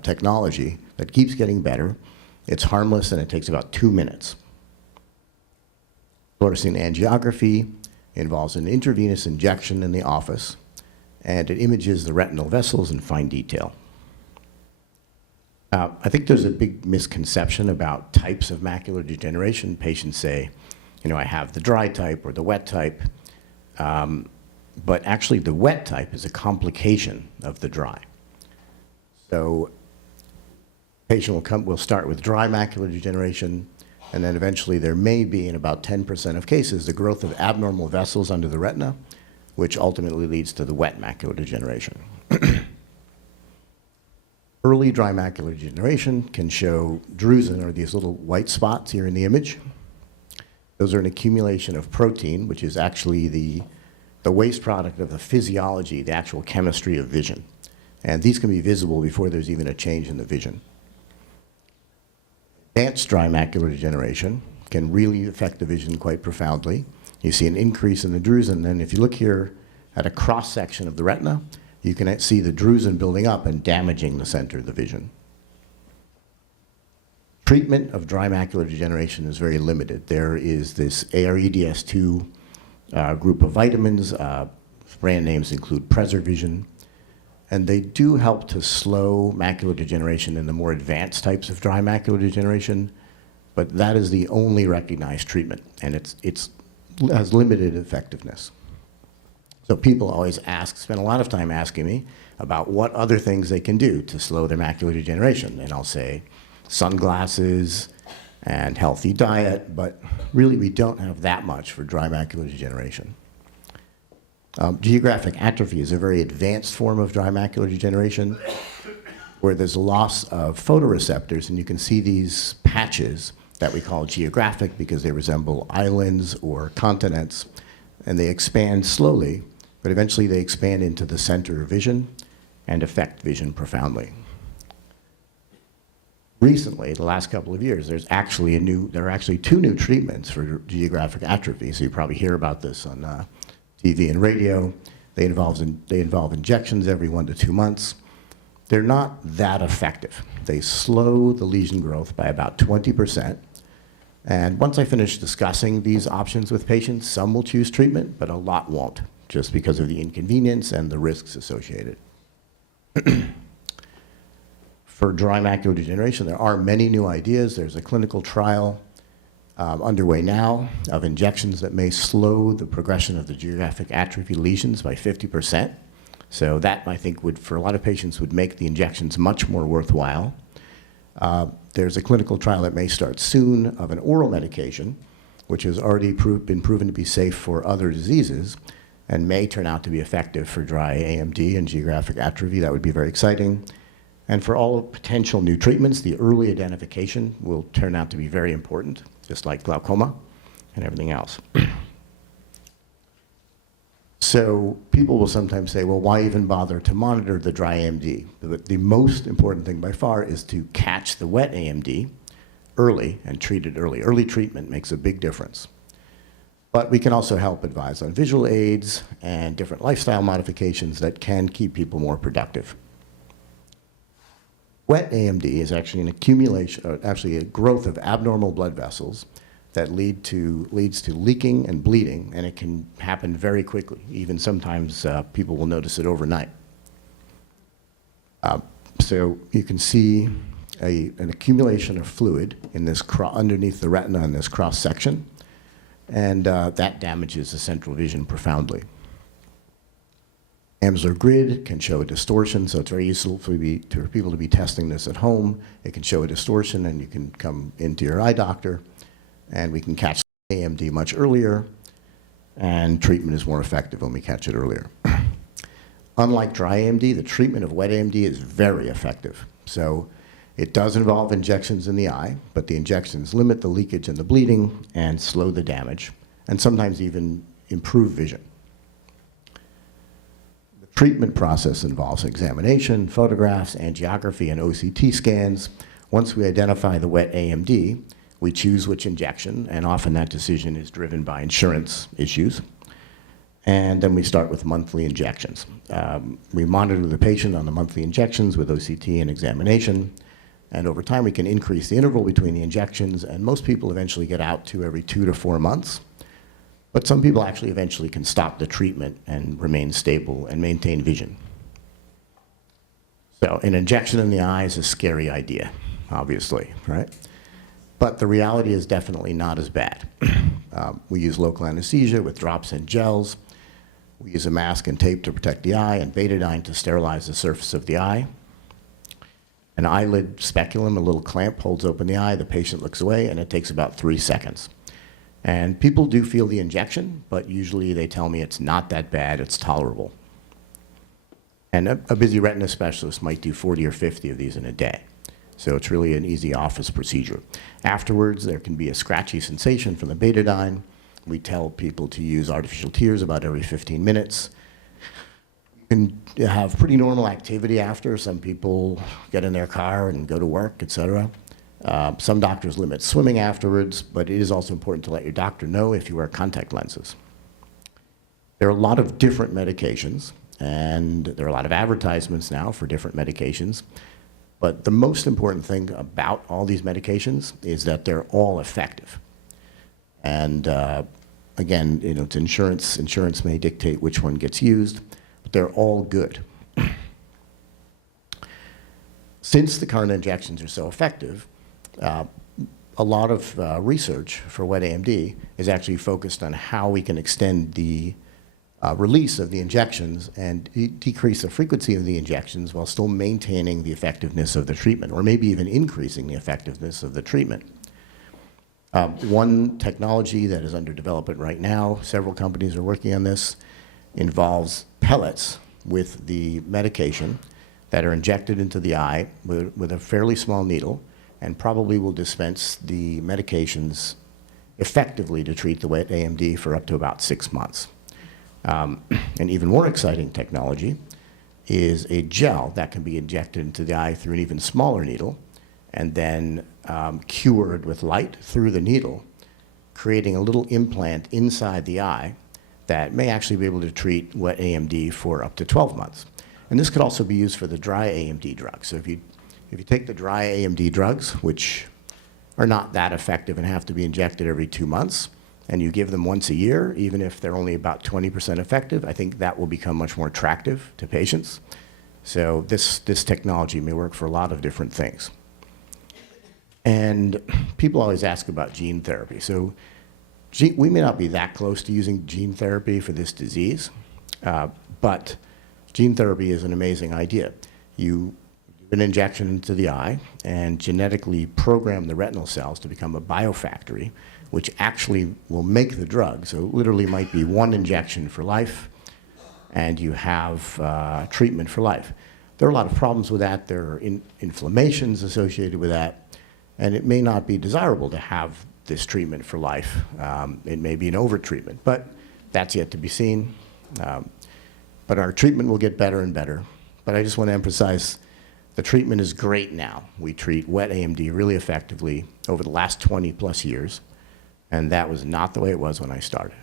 technology that keeps getting better. It's harmless, and it takes about 2 minutes. Fluorescein angiography involves an intravenous injection in the office, and it images the retinal vessels in fine detail. I think there's a big misconception about types of macular degeneration. Patients say, I have the dry type or the wet type, but actually the wet type is a complication of the dry. So patient will start with dry macular degeneration, and then eventually there may be, in about 10% of cases, the growth of abnormal vessels under the retina, which ultimately leads to the wet macular degeneration. Early dry macular degeneration can show drusen, or these little white spots here in the image. Those are an accumulation of protein, which is actually the waste product of the physiology, the actual chemistry of vision. And these can be visible before there's even a change in the vision. Advanced dry macular degeneration can really affect the vision quite profoundly. You see an increase in the drusen, and if you look here at a cross-section of the retina, you can see the drusen building up and damaging the center of the vision. Treatment of dry macular degeneration is very limited. There is this AREDS2 group of vitamins. Brand names include Preservision, and they do help to slow macular degeneration in the more advanced types of dry macular degeneration, but that is the only recognized treatment, and it has limited effectiveness. So people always spend a lot of time asking me about what other things they can do to slow their macular degeneration, and I'll say sunglasses and healthy diet, but really we don't have that much for dry macular degeneration. Geographic atrophy is a very advanced form of dry macular degeneration where there's a loss of photoreceptors, and you can see these patches that we call geographic because they resemble islands or continents, and they expand slowly, but eventually they expand into the center of vision and affect vision profoundly. Recently, the last couple of years, there are actually 2 new treatments for geographic atrophy, so you probably hear about this on TV and radio. They involve injections every 1 to 2 months. They're not that effective. They slow the lesion growth by about 20%. And once I finish discussing these options with patients, some will choose treatment, but a lot won't, just because of the inconvenience and the risks associated. For dry macular degeneration, there are many new ideas. There's a clinical trial underway now of injections that may slow the progression of the geographic atrophy lesions by 50%. So that, I think, for a lot of patients, would make the injections much more worthwhile. There's a clinical trial that may start soon of an oral medication, which has already been proven to be safe for other diseases and may turn out to be effective for dry AMD and geographic atrophy. That would be very exciting. And for all potential new treatments, the early identification will turn out to be very important, just like glaucoma and everything else. So people will sometimes say, well, why even bother to monitor the dry AMD? But the most important thing by far is to catch the wet AMD early and treat it early. Early treatment makes a big difference. But we can also help advise on visual aids and different lifestyle modifications that can keep people more productive. Wet AMD is actually an accumulation, actually a growth of abnormal blood vessels that leads to leaking and bleeding, and it can happen very quickly. Even sometimes people will notice it overnight. So you can see an accumulation of fluid in this underneath the retina in this cross section, and that damages the central vision profoundly. Amsler grid can show a distortion, so it's very useful for people to be testing this at home. It can show a distortion, and you can come into your eye doctor, and we can catch AMD much earlier, and treatment is more effective when we catch it earlier. Unlike dry AMD, the treatment of wet AMD is very effective. So it does involve injections in the eye, but the injections limit the leakage and the bleeding and slow the damage, and sometimes even improve vision. Treatment process involves examination, photographs, angiography, and OCT scans. Once we identify the wet AMD, we choose which injection, and often that decision is driven by insurance issues. And then we start with monthly injections. We monitor the patient on the monthly injections with OCT and examination, and over time we can increase the interval between the injections, and most people eventually get out to every 2 to 4 months. But some people actually eventually can stop the treatment and remain stable and maintain vision. So an injection in the eye is a scary idea, obviously, right? But the reality is definitely not as bad. We use local anesthesia with drops and gels. We use a mask and tape to protect the eye, and betadine to sterilize the surface of the eye. An eyelid speculum, a little clamp, holds open the eye. The patient looks away, and it takes about 3 seconds. And people do feel the injection, but usually they tell me it's not that bad, it's tolerable. And a busy retina specialist might do 40 or 50 of these in a day. So it's really an easy office procedure. Afterwards, there can be a scratchy sensation from the betadine. We tell people to use artificial tears about every 15 minutes. You can have pretty normal activity after. Some people get in their car and go to work, etc. Some doctors limit swimming afterwards, but it is also important to let your doctor know if you wear contact lenses. There are a lot of different medications, and there are a lot of advertisements now for different medications. But the most important thing about all these medications is that they're all effective. And again, it's insurance. Insurance may dictate which one gets used, but they're all good. Since the current injections are so effective, a lot of research for wet AMD is actually focused on how we can extend the release of the injections and decrease the frequency of the injections while still maintaining the effectiveness of the treatment, or maybe even increasing the effectiveness of the treatment. One technology that is under development right now, several companies are working on this, involves pellets with the medication that are injected into the eye with a fairly small needle, and probably will dispense the medications effectively to treat the wet AMD for up to about 6 months. An even more exciting technology is a gel that can be injected into the eye through an even smaller needle and then cured with light through the needle, creating a little implant inside the eye that may actually be able to treat wet AMD for up to 12 months. And this could also be used for the dry AMD drugs. So if you take the dry AMD drugs, which are not that effective and have to be injected every 2 months, and you give them once a year, even if they're only about 20% effective, I think that will become much more attractive to patients. So this technology may work for a lot of different things. And people always ask about gene therapy. So we may not be that close to using gene therapy for this disease, but gene therapy is an amazing idea. You give an injection into the eye and genetically program the retinal cells to become a biofactory, which actually will make the drug. So it literally might be one injection for life, and you have treatment for life. There are a lot of problems with that. There are inflammations associated with that, and it may not be desirable to have this treatment for life. It may be an over-treatment, but that's yet to be seen. But our treatment will get better and better. But I just want to emphasize the treatment is great now. We treat wet AMD really effectively over the last 20 plus years, and that was not the way it was when I started.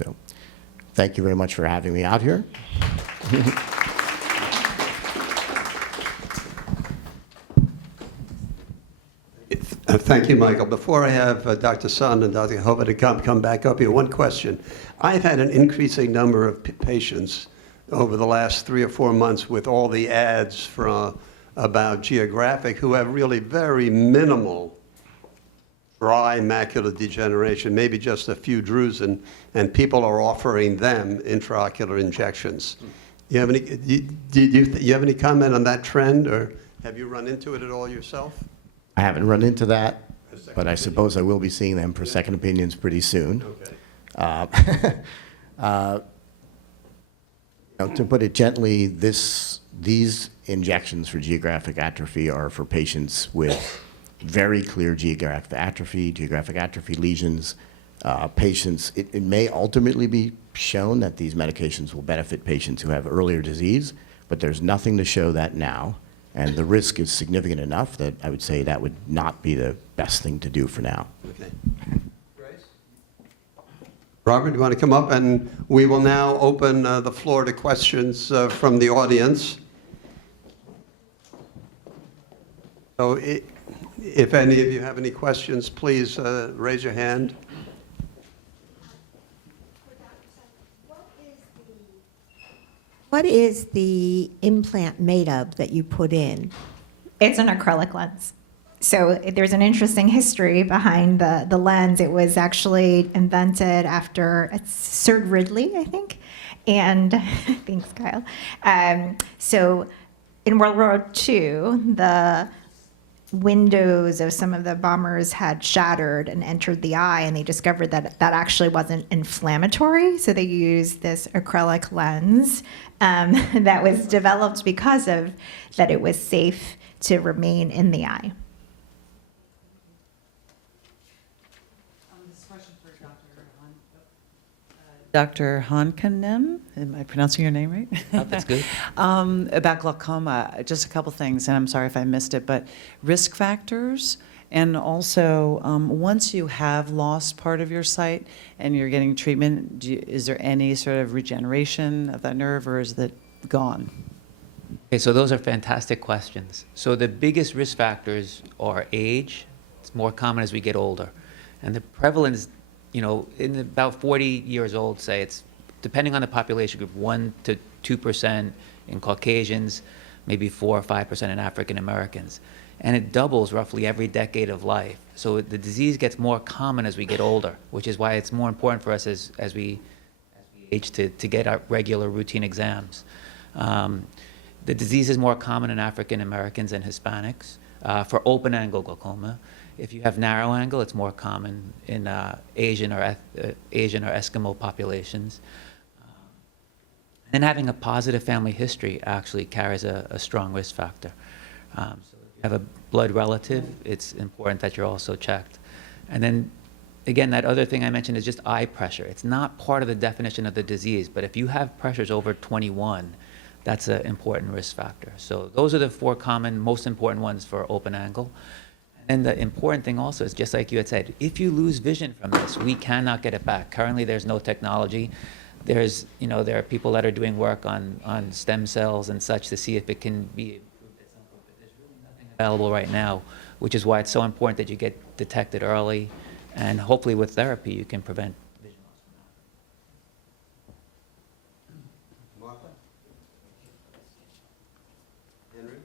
So thank you very much for having me out here. Thank you, Michael. Before I have Dr. Sun and Dr. Hova to come back up here, one question. I've had an increasing number of patients over the last 3 or 4 months with all the ads about geographic who have really very minimal dry macular degeneration, maybe just a few drusen, and people are offering them intraocular injections. Do you have any comment on that trend, or have you run into it at all yourself? I haven't run into that, but I suppose I will be seeing them for second opinions pretty soon. Okay. To put it gently, these injections for geographic atrophy are for patients with very clear geographic atrophy lesions. It may ultimately be shown that these medications will benefit patients who have earlier disease, but there's nothing to show that now. And the risk is significant enough that I would say that would not be the best thing to do for now. Okay. Grace? Robert, you want to come up? And we will now open the floor to questions from the audience. So if any of you have any questions, please raise your hand. What is the implant made of that you put in? It's an acrylic lens. So there's an interesting history behind the lens. It was actually invented after Sir Ridley, I think. And thanks, Kyle. So in World War II, the windows of some of the bombers had shattered and entered the eye, and they discovered that that actually wasn't inflammatory. So they used this acrylic lens that was developed because of that it was safe to remain in the eye. This question for Dr. Honkanem, am I pronouncing your name right? Oh, that's good. About glaucoma, just a couple things, and I'm sorry if I missed it, but risk factors And also, once you have lost part of your sight and you're getting treatment, is there any sort of regeneration of that nerve, or is that gone? Okay, so those are fantastic questions. So the biggest risk factors are age. It's more common as we get older. And the prevalence, in about 40 years old, say, it's, depending on the population group, 1 to 2% in Caucasians, maybe 4 or 5% in African Americans. And it doubles roughly every decade of life. So the disease gets more common as we get older, which is why it's more important for us as we age to get our regular routine exams. The disease is more common in African Americans and Hispanics. For open-angle glaucoma, if you have narrow angle, it's more common in Asian or Eskimo populations. And having a positive family history actually carries a strong risk factor. So if you have a blood relative, it's important that you're also checked. And then, again, that other thing I mentioned is just eye pressure. It's not part of the definition of the disease, but if you have pressures over 21, that's an important risk factor. So those are the 4 common, most important ones for open angle. And the important thing also is, just like you had said, if you lose vision from this, we cannot get it back. Currently, there's no technology. There are people that are doing work on stem cells and such to see if it can be improved at some point, but there's really nothing available right now, which is why it's so important that you get detected early, and hopefully with therapy you can prevent vision loss from that. Martha? Henry?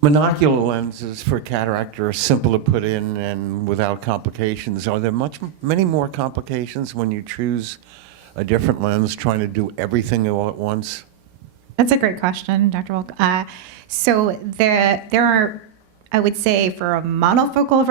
Monocular lenses for cataract are simple to put in and without complications. Are there many more complications when you choose a different lens, trying to do everything all at once? That's a great question, Dr. Volk. So there are, I would say, for a monofocal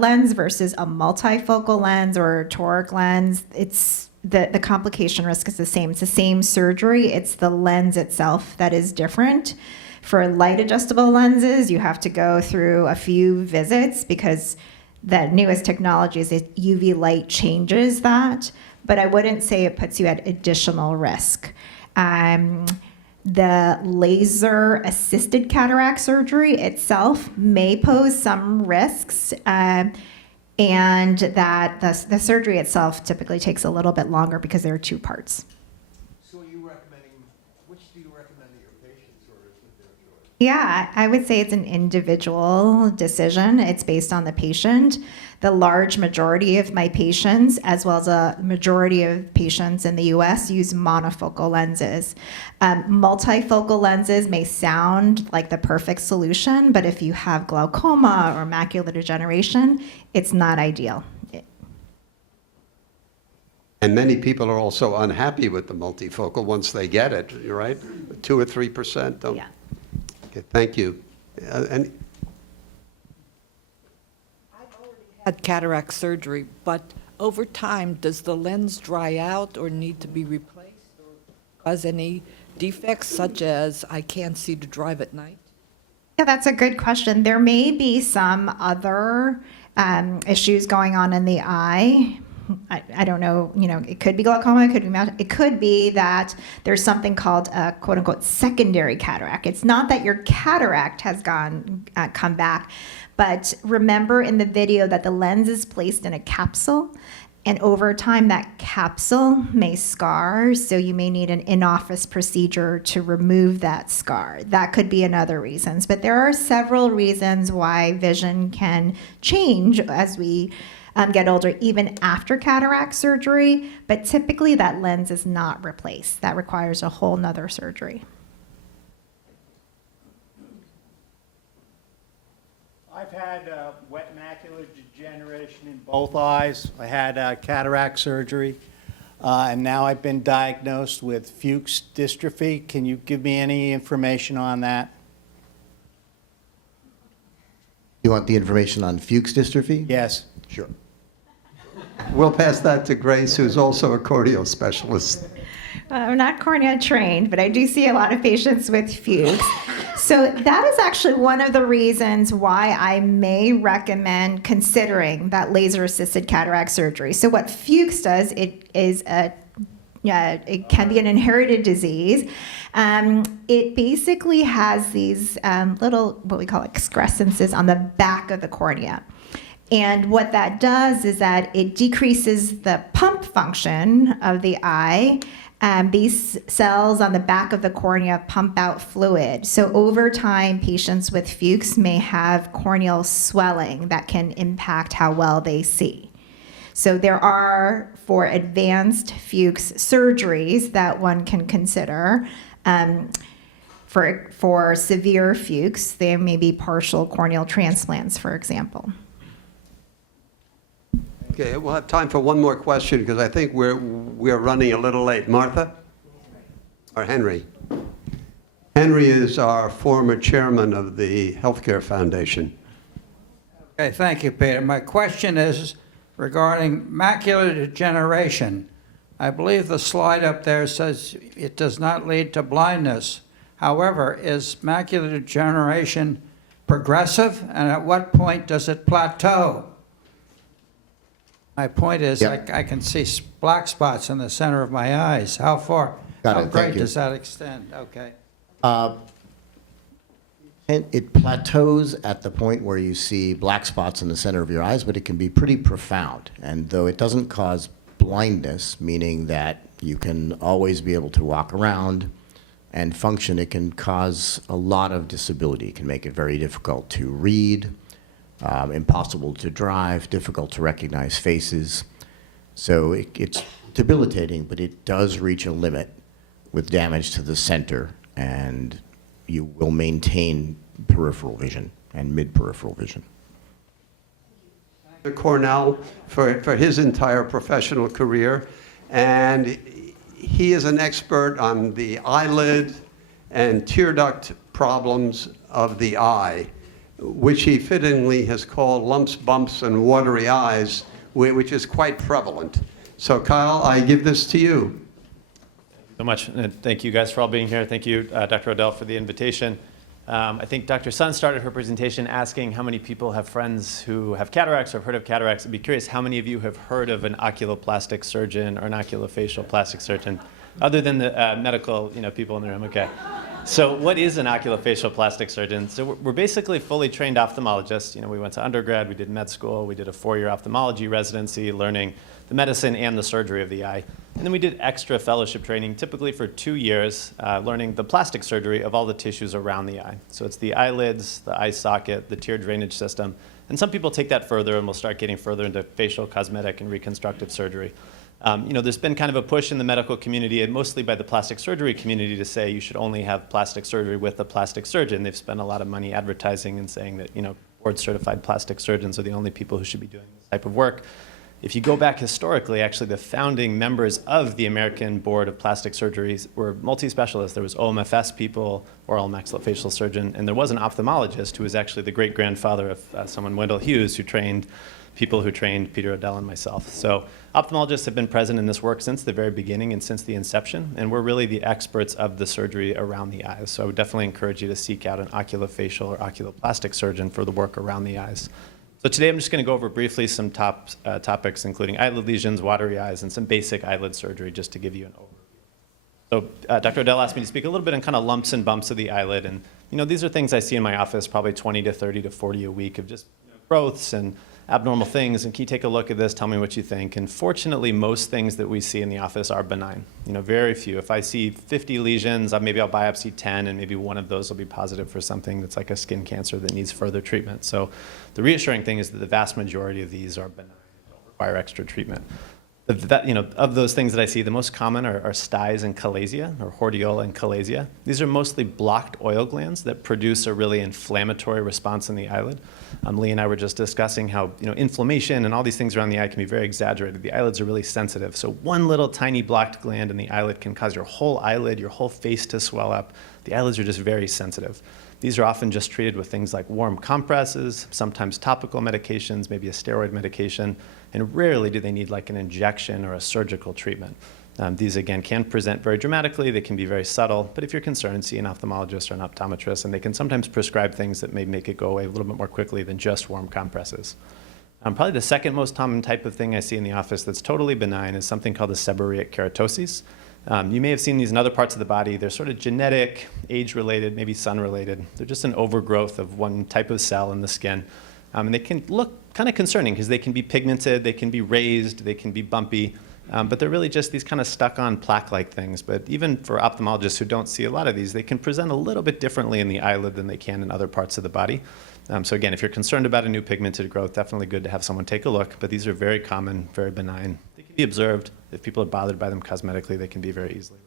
lens versus a multifocal lens or a toric lens, it's the complication risk is the same. It's the same surgery. It's the lens itself that is different. For light adjustable lenses, you have to go through a few visits because the newest technology is that UV light changes that, but I wouldn't say it puts you at additional risk. The laser-assisted cataract surgery itself may pose some risks, and that the surgery itself typically takes a little bit longer because there are 2 parts. So which do you recommend to your patients, or is it their choice? Yeah, I would say it's an individual decision. It's based on the patient. The large majority of my patients, as well as a majority of patients in the US, use monofocal lenses. Multifocal lenses may sound like the perfect solution, but if you have glaucoma or macular degeneration, it's not ideal. And many people are also unhappy with the multifocal once they get it, right? 2 or 3% don't. Yeah. Okay, thank you. And Had cataract surgery, but over time, does the lens dry out or need to be replaced or cause any defects such as I can't see to drive at night? Yeah, that's a good question. There may be some other issues going on in the eye. I don't know, it could be glaucoma, it could be that there's something called a quote unquote secondary cataract. It's not that your cataract has come back, but remember in the video that the lens is placed in a capsule, and over time that capsule may scar, so you may need an in-office procedure to remove that scar. That could be another reason, but there are several reasons why vision can change as we get older, even after cataract surgery, but typically that lens is not replaced. That requires a whole nother surgery. I've had wet macular degeneration in both eyes. I had cataract surgery, and now I've been diagnosed with Fuchs dystrophy. Can you give me any information on that? You want the information on Fuchs dystrophy? Yes. Sure. we'll pass that to Grace, who's also a corneal specialist. I'm not cornea trained, but I do see a lot of patients with Fuchs. So that is actually one of the reasons why I may recommend considering that laser-assisted cataract surgery. So what Fuchs does, it is a it can be an inherited disease. It basically has these little, what we call excrescences on the back of the cornea. And what that does is that it decreases the pump function of the eye. These cells on the back of the cornea pump out fluid. So over time, patients with Fuchs may have corneal swelling that can impact how well they see. So there are, for advanced Fuchs surgeries that one can consider. For severe Fuchs, there may be partial corneal transplants, for example. Okay, we'll have time for one more question because I think we're running a little late. Martha? Or Henry? Henry is our former chairman of the Healthcare Foundation. Okay, thank you, Peter. My question is regarding macular degeneration. I believe the slide up there says it does not lead to blindness. However, is macular degeneration progressive, and at what point does it plateau? My point is, Yeah. I can see black spots in the center of my eyes. How far? Got it, How thank great you. does that extend? Okay. And it plateaus at the point where you see black spots in the center of your eyes, but it can be pretty profound. And though it doesn't cause blindness, meaning that you can always be able to walk around and function, it can cause a lot of disability. It can make it very difficult to read, impossible to drive, difficult to recognize faces. So it's debilitating, but it does reach a limit with damage to the center, and you will maintain peripheral vision and mid-peripheral vision. Cornell for his entire professional career, and he is an expert on the eyelid and tear duct problems of the eye, which he fittingly has called lumps, bumps, and watery eyes, which is quite prevalent. So Kyle, I give this to you. So much, and thank you guys for all being here. Thank you, Dr. Odell, for the invitation. I think Dr. Sun started her presentation asking how many people have friends who have cataracts or have heard of cataracts. I'd be curious how many of you have heard of an oculoplastic surgeon or an oculofacial plastic surgeon, other than the medical people in the room. Okay. So what is an oculofacial plastic surgeon? So we're basically fully trained ophthalmologists. We went to undergrad, we did med school, we did a 4-year ophthalmology residency, learning the medicine and the surgery of the eye. And then we did extra fellowship training, typically for 2 years, learning the plastic surgery of all the tissues around the eye. So it's the eyelids, the eye socket, the tear drainage system. And some people take that further and will start getting further into facial, cosmetic, and reconstructive surgery. There's been kind of a push in the medical community, and mostly by the plastic surgery community, to say you should only have plastic surgery with a plastic surgeon. They've spent a lot of money advertising and saying that board-certified plastic surgeons are the only people who should be doing this type of work. If you go back historically, actually the founding members of the American Board of Plastic Surgeries were multi-specialists. There was OMFS people, oral maxillofacial surgeon, and there was an ophthalmologist who was actually the great-grandfather of someone, Wendell Hughes, who trained people who trained Peter Odell and myself. So ophthalmologists have been present in this work since the very beginning and since the inception, and we're really the experts of the surgery around the eyes. So I would definitely encourage you to seek out an oculofacial or oculoplastic surgeon for the work around the eyes. So today I'm just going to go over briefly some topics, including eyelid lesions, watery eyes, and some basic eyelid surgery, just to give you an overview. So Dr. Odell asked me to speak a little bit on kind of lumps and bumps of the eyelid. And these are things I see in my office, probably 20 to 30 to 40 a week of just growths and abnormal things. And can you take a look at this, tell me what you think? And fortunately, most things that we see in the office are benign. Very few. If I see 50 lesions, maybe I'll biopsy 10, and maybe one of those will be positive for something that's like a skin cancer that needs further treatment. So the reassuring thing is that the vast majority of these are benign, don't require extra treatment. Of those things that I see, the most common are styes and chalasia, or hordeola and chalasia. These are mostly blocked oil glands that produce a really inflammatory response in the eyelid. Lee and I were just discussing how inflammation and all these things around the eye can be very exaggerated. The eyelids are really sensitive. So one little tiny blocked gland in the eyelid can cause your whole eyelid, your whole face to swell up. The eyelids are just very sensitive. These are often just treated with things like warm compresses, sometimes topical medications, maybe a steroid medication, and rarely do they need like an injection or a surgical treatment. These, again, can present very dramatically. They can be very subtle. But if you're concerned, see an ophthalmologist or an optometrist, and they can sometimes prescribe things that may make it go away a little bit more quickly than just warm compresses. Probably the second most common type of thing I see in the office that's totally benign is something called the seborrheic keratoses. You may have seen these in other parts of the body. They're sort of genetic, age-related, maybe sun-related. They're just an overgrowth of one type of cell in the skin. And they can look kind of concerning because they can be pigmented, they can be raised, they can be bumpy, but they're really just these kind of stuck-on plaque-like things. But even for ophthalmologists who don't see a lot of these, they can present a little bit differently in the eyelid than they can in other parts of the body. So again, if you're concerned about a new pigmented growth, definitely good to have someone take a look, but these are very common, very benign. They can be observed. If people are bothered by them cosmetically, they can be very easily.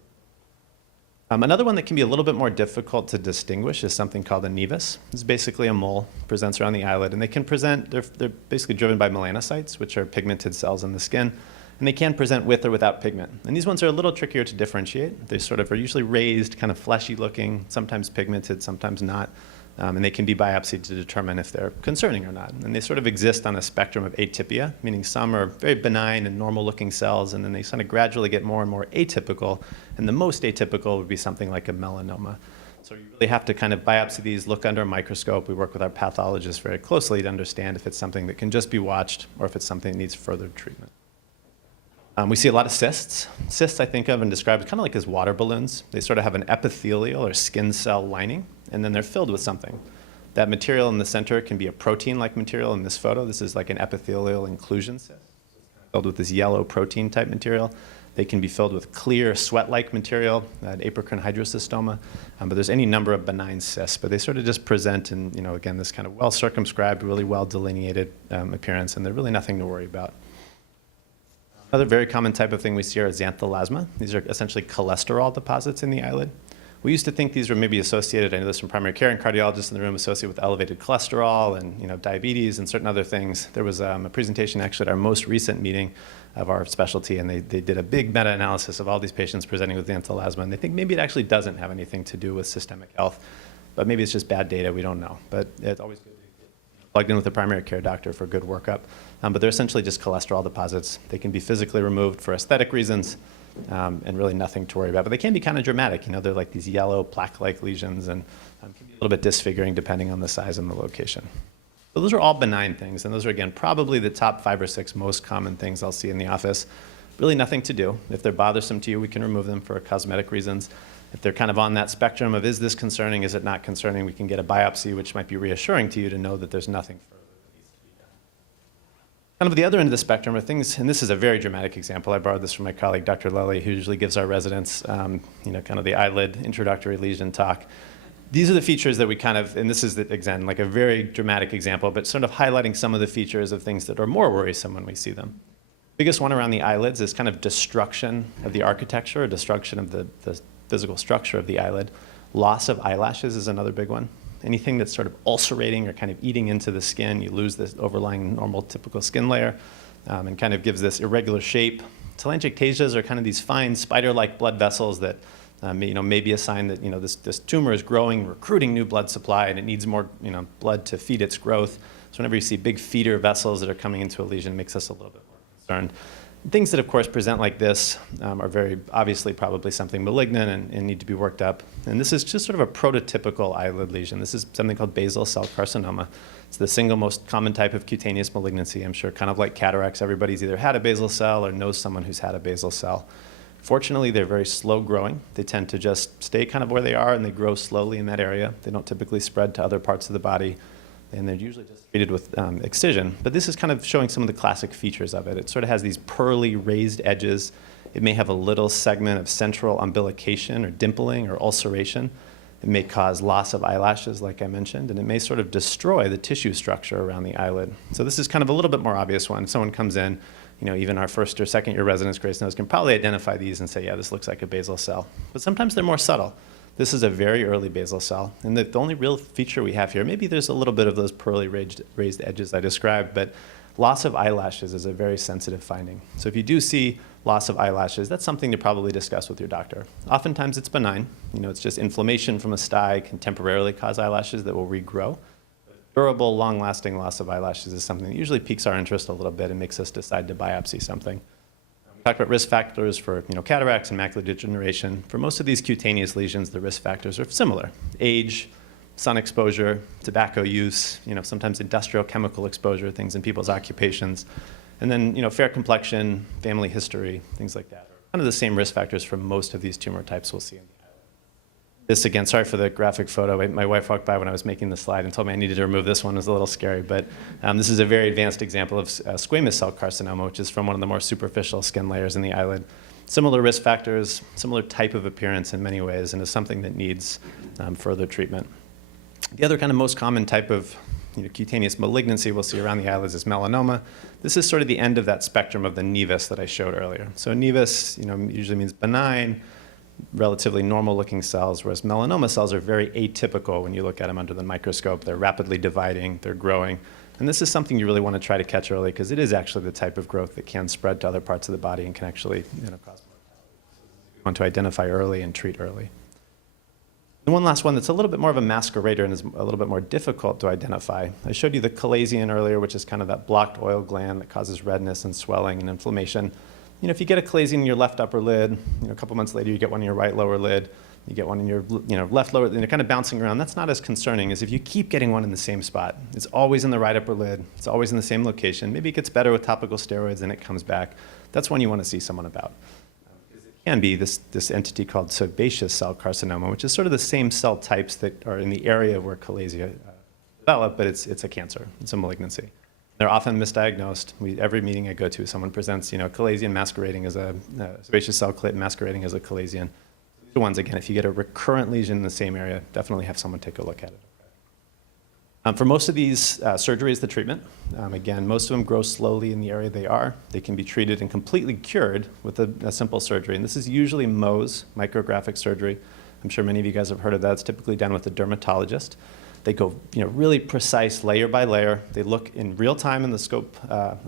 Another one that can be a little bit more difficult to distinguish is something called a nevus. It's basically a mole, presents around the eyelid, and they can present, they're basically driven by melanocytes, which are pigmented cells in the skin, and they can present with or without pigment. And these ones are a little trickier to differentiate. They sort of are usually raised, kind of fleshy looking, sometimes pigmented, sometimes not. And they can be biopsied to determine if they're concerning or not. And they sort of exist on a spectrum of atypia, meaning some are very benign and normal-looking cells, and then they kind of gradually get more and more atypical. And the most atypical would be something like a melanoma. So you really have to kind of biopsy these, look under a microscope. We work with our pathologists very closely to understand if it's something that can just be watched or if it's something that needs further treatment. We see a lot of cysts. Cysts I think of and describe kind of like as water balloons. They sort of have an epithelial or skin cell lining, and then they're filled with something. That material in the center can be a protein-like material in this photo. This is like an epithelial inclusion cyst, filled with this yellow protein type material. They can be filled with clear sweat-like material, apocrine hydrocystoma, but there's any number of benign cysts, but they sort of just present in, again, this kind of well-circumscribed, really well-delineated appearance, and they're really nothing to worry about. Another very common type of thing we see are xanthelasma. These are essentially cholesterol deposits in the eyelid. We used to think these were maybe associated, I know there's some primary care and cardiologists in the room, associated with elevated cholesterol and diabetes and certain other things. There was a presentation actually at our most recent meeting of our specialty, and they did a big meta-analysis of all these patients presenting with xanthelasma, and they think maybe it actually doesn't have anything to do with systemic health, but maybe it's just bad data, we don't know. But it's always good to get plugged in with a primary care doctor for a good workup. But they're essentially just cholesterol deposits. They can be physically removed for aesthetic reasons, and really nothing to worry about. But they can be kind of dramatic. They're like these yellow plaque-like lesions, and can be a little bit disfiguring depending on the size and the location. So those are all benign things, and those are, again, probably the top 5 or 6 most common things I'll see in the office. Really nothing to do. If they're bothersome to you, we can remove them for cosmetic reasons. If they're kind of on that spectrum of is this concerning, is it not concerning, we can get a biopsy, which might be reassuring to you to know that there's nothing further. Kind of the other end of the spectrum are things, and this is a very dramatic example. I borrowed this from my colleague, Dr. Lelly, who usually gives our residents, kind of the eyelid introductory lesion talk. These are the features that we kind of, and this is, again, like a very dramatic example, but sort of highlighting some of the features of things that are more worrisome when we see them. Biggest one around the eyelids is kind of destruction of the architecture, or destruction of the physical structure of the eyelid. Loss of eyelashes is another big one. Anything that's sort of ulcerating or kind of eating into the skin, you lose this overlying normal typical skin layer, and kind of gives this irregular shape. Telangiectasias are kind of these fine spider-like blood vessels that may be a sign that this tumor is growing, recruiting new blood supply, and it needs more blood to feed its growth. So whenever you see big feeder vessels that are coming into a lesion, it makes us a little bit more concerned. Things that, of course, present like this are very obviously probably something malignant and need to be worked up. And this is just sort of a prototypical eyelid lesion. This is something called basal cell carcinoma. It's the single most common type of cutaneous malignancy. I'm sure kind of like cataracts, everybody's either had a basal cell or knows someone who's had a basal cell. Fortunately, they're very slow growing. They tend to just stay kind of where they are, and they grow slowly in that area. They don't typically spread to other parts of the body, and they're usually just treated with excision. But this is kind of showing some of the classic features of it. It sort of has these pearly raised edges. It may have a little segment of central umbilication or dimpling or ulceration. It may cause loss of eyelashes, like I mentioned, and it may sort of destroy the tissue structure around the eyelid. So this is kind of a little bit more obvious one. If someone comes in, even our first or second year residents, Grace knows, can probably identify these and say, yeah, this looks like a basal cell. But sometimes they're more subtle. This is a very early basal cell. And the only real feature we have here, maybe there's a little bit of those pearly raised edges I described, but loss of eyelashes is a very sensitive finding. So if you do see loss of eyelashes, that's something to probably discuss with your doctor. Oftentimes it's benign. It's just inflammation from a stye can temporarily cause eyelashes that will regrow. Durable, long-lasting loss of eyelashes is something that usually piques our interest a little bit and makes us decide to biopsy something. We talked about risk factors for cataracts and macular degeneration. For most of these cutaneous lesions, the risk factors are similar. Age, sun exposure, tobacco use, sometimes industrial chemical exposure, things in people's occupations, and then, fair complexion, family history, things like that. Kind of the same risk factors for most of these tumor types we'll see in the island. This, again, sorry for the graphic photo. My wife walked by when I was making the slide and told me I needed to remove this one. It was a little scary, but this is a very advanced example of squamous cell carcinoma, which is from one of the more superficial skin layers in the eyelid. Similar risk factors, similar type of appearance in many ways, and is something that needs further treatment. The other kind of most common type of cutaneous malignancy we'll see around the eyelids is melanoma. This is sort of the end of that spectrum of the nevus that I showed earlier. So nevus, usually means benign, relatively normal-looking cells, whereas melanoma cells are very atypical when you look at them under the microscope. They're rapidly dividing, they're growing. And this is something you really want to try to catch early because it is actually the type of growth that can spread to other parts of the body and can actually cause mortality. So you want to identify early and treat early. And one last one that's a little bit more of a masquerader and is a little bit more difficult to identify. I showed you the chalazion earlier, which is kind of that blocked oil gland that causes redness and swelling and inflammation. If you get a chalazion in your left upper lid, a couple months later you get one in your right lower lid, you get one in your left lower, and they're kind of bouncing around. That's not as concerning as if you keep getting one in the same spot. It's always in the right upper lid. It's always in the same location. Maybe it gets better with topical steroids and it comes back. That's one you want to see someone about. Can be this entity called sebaceous cell carcinoma, which is sort of the same cell types that are in the area where chalazia develop, but it's a cancer. It's a malignancy. They're often misdiagnosed. Every meeting I go to, someone presents, chalazion masquerading as a sebaceous cell clit masquerading as a chalazion. These are ones, again, if you get a recurrent lesion in the same area, definitely have someone take a look at it. For most of these, surgery is the treatment. Again, most of them grow slowly in the area they are. They can be treated and completely cured with a simple surgery. And this is usually Mohs, micrographic surgery. I'm sure many of you guys have heard of that. It's typically done with a dermatologist. They go really precise layer by layer. They look in real time in the scope,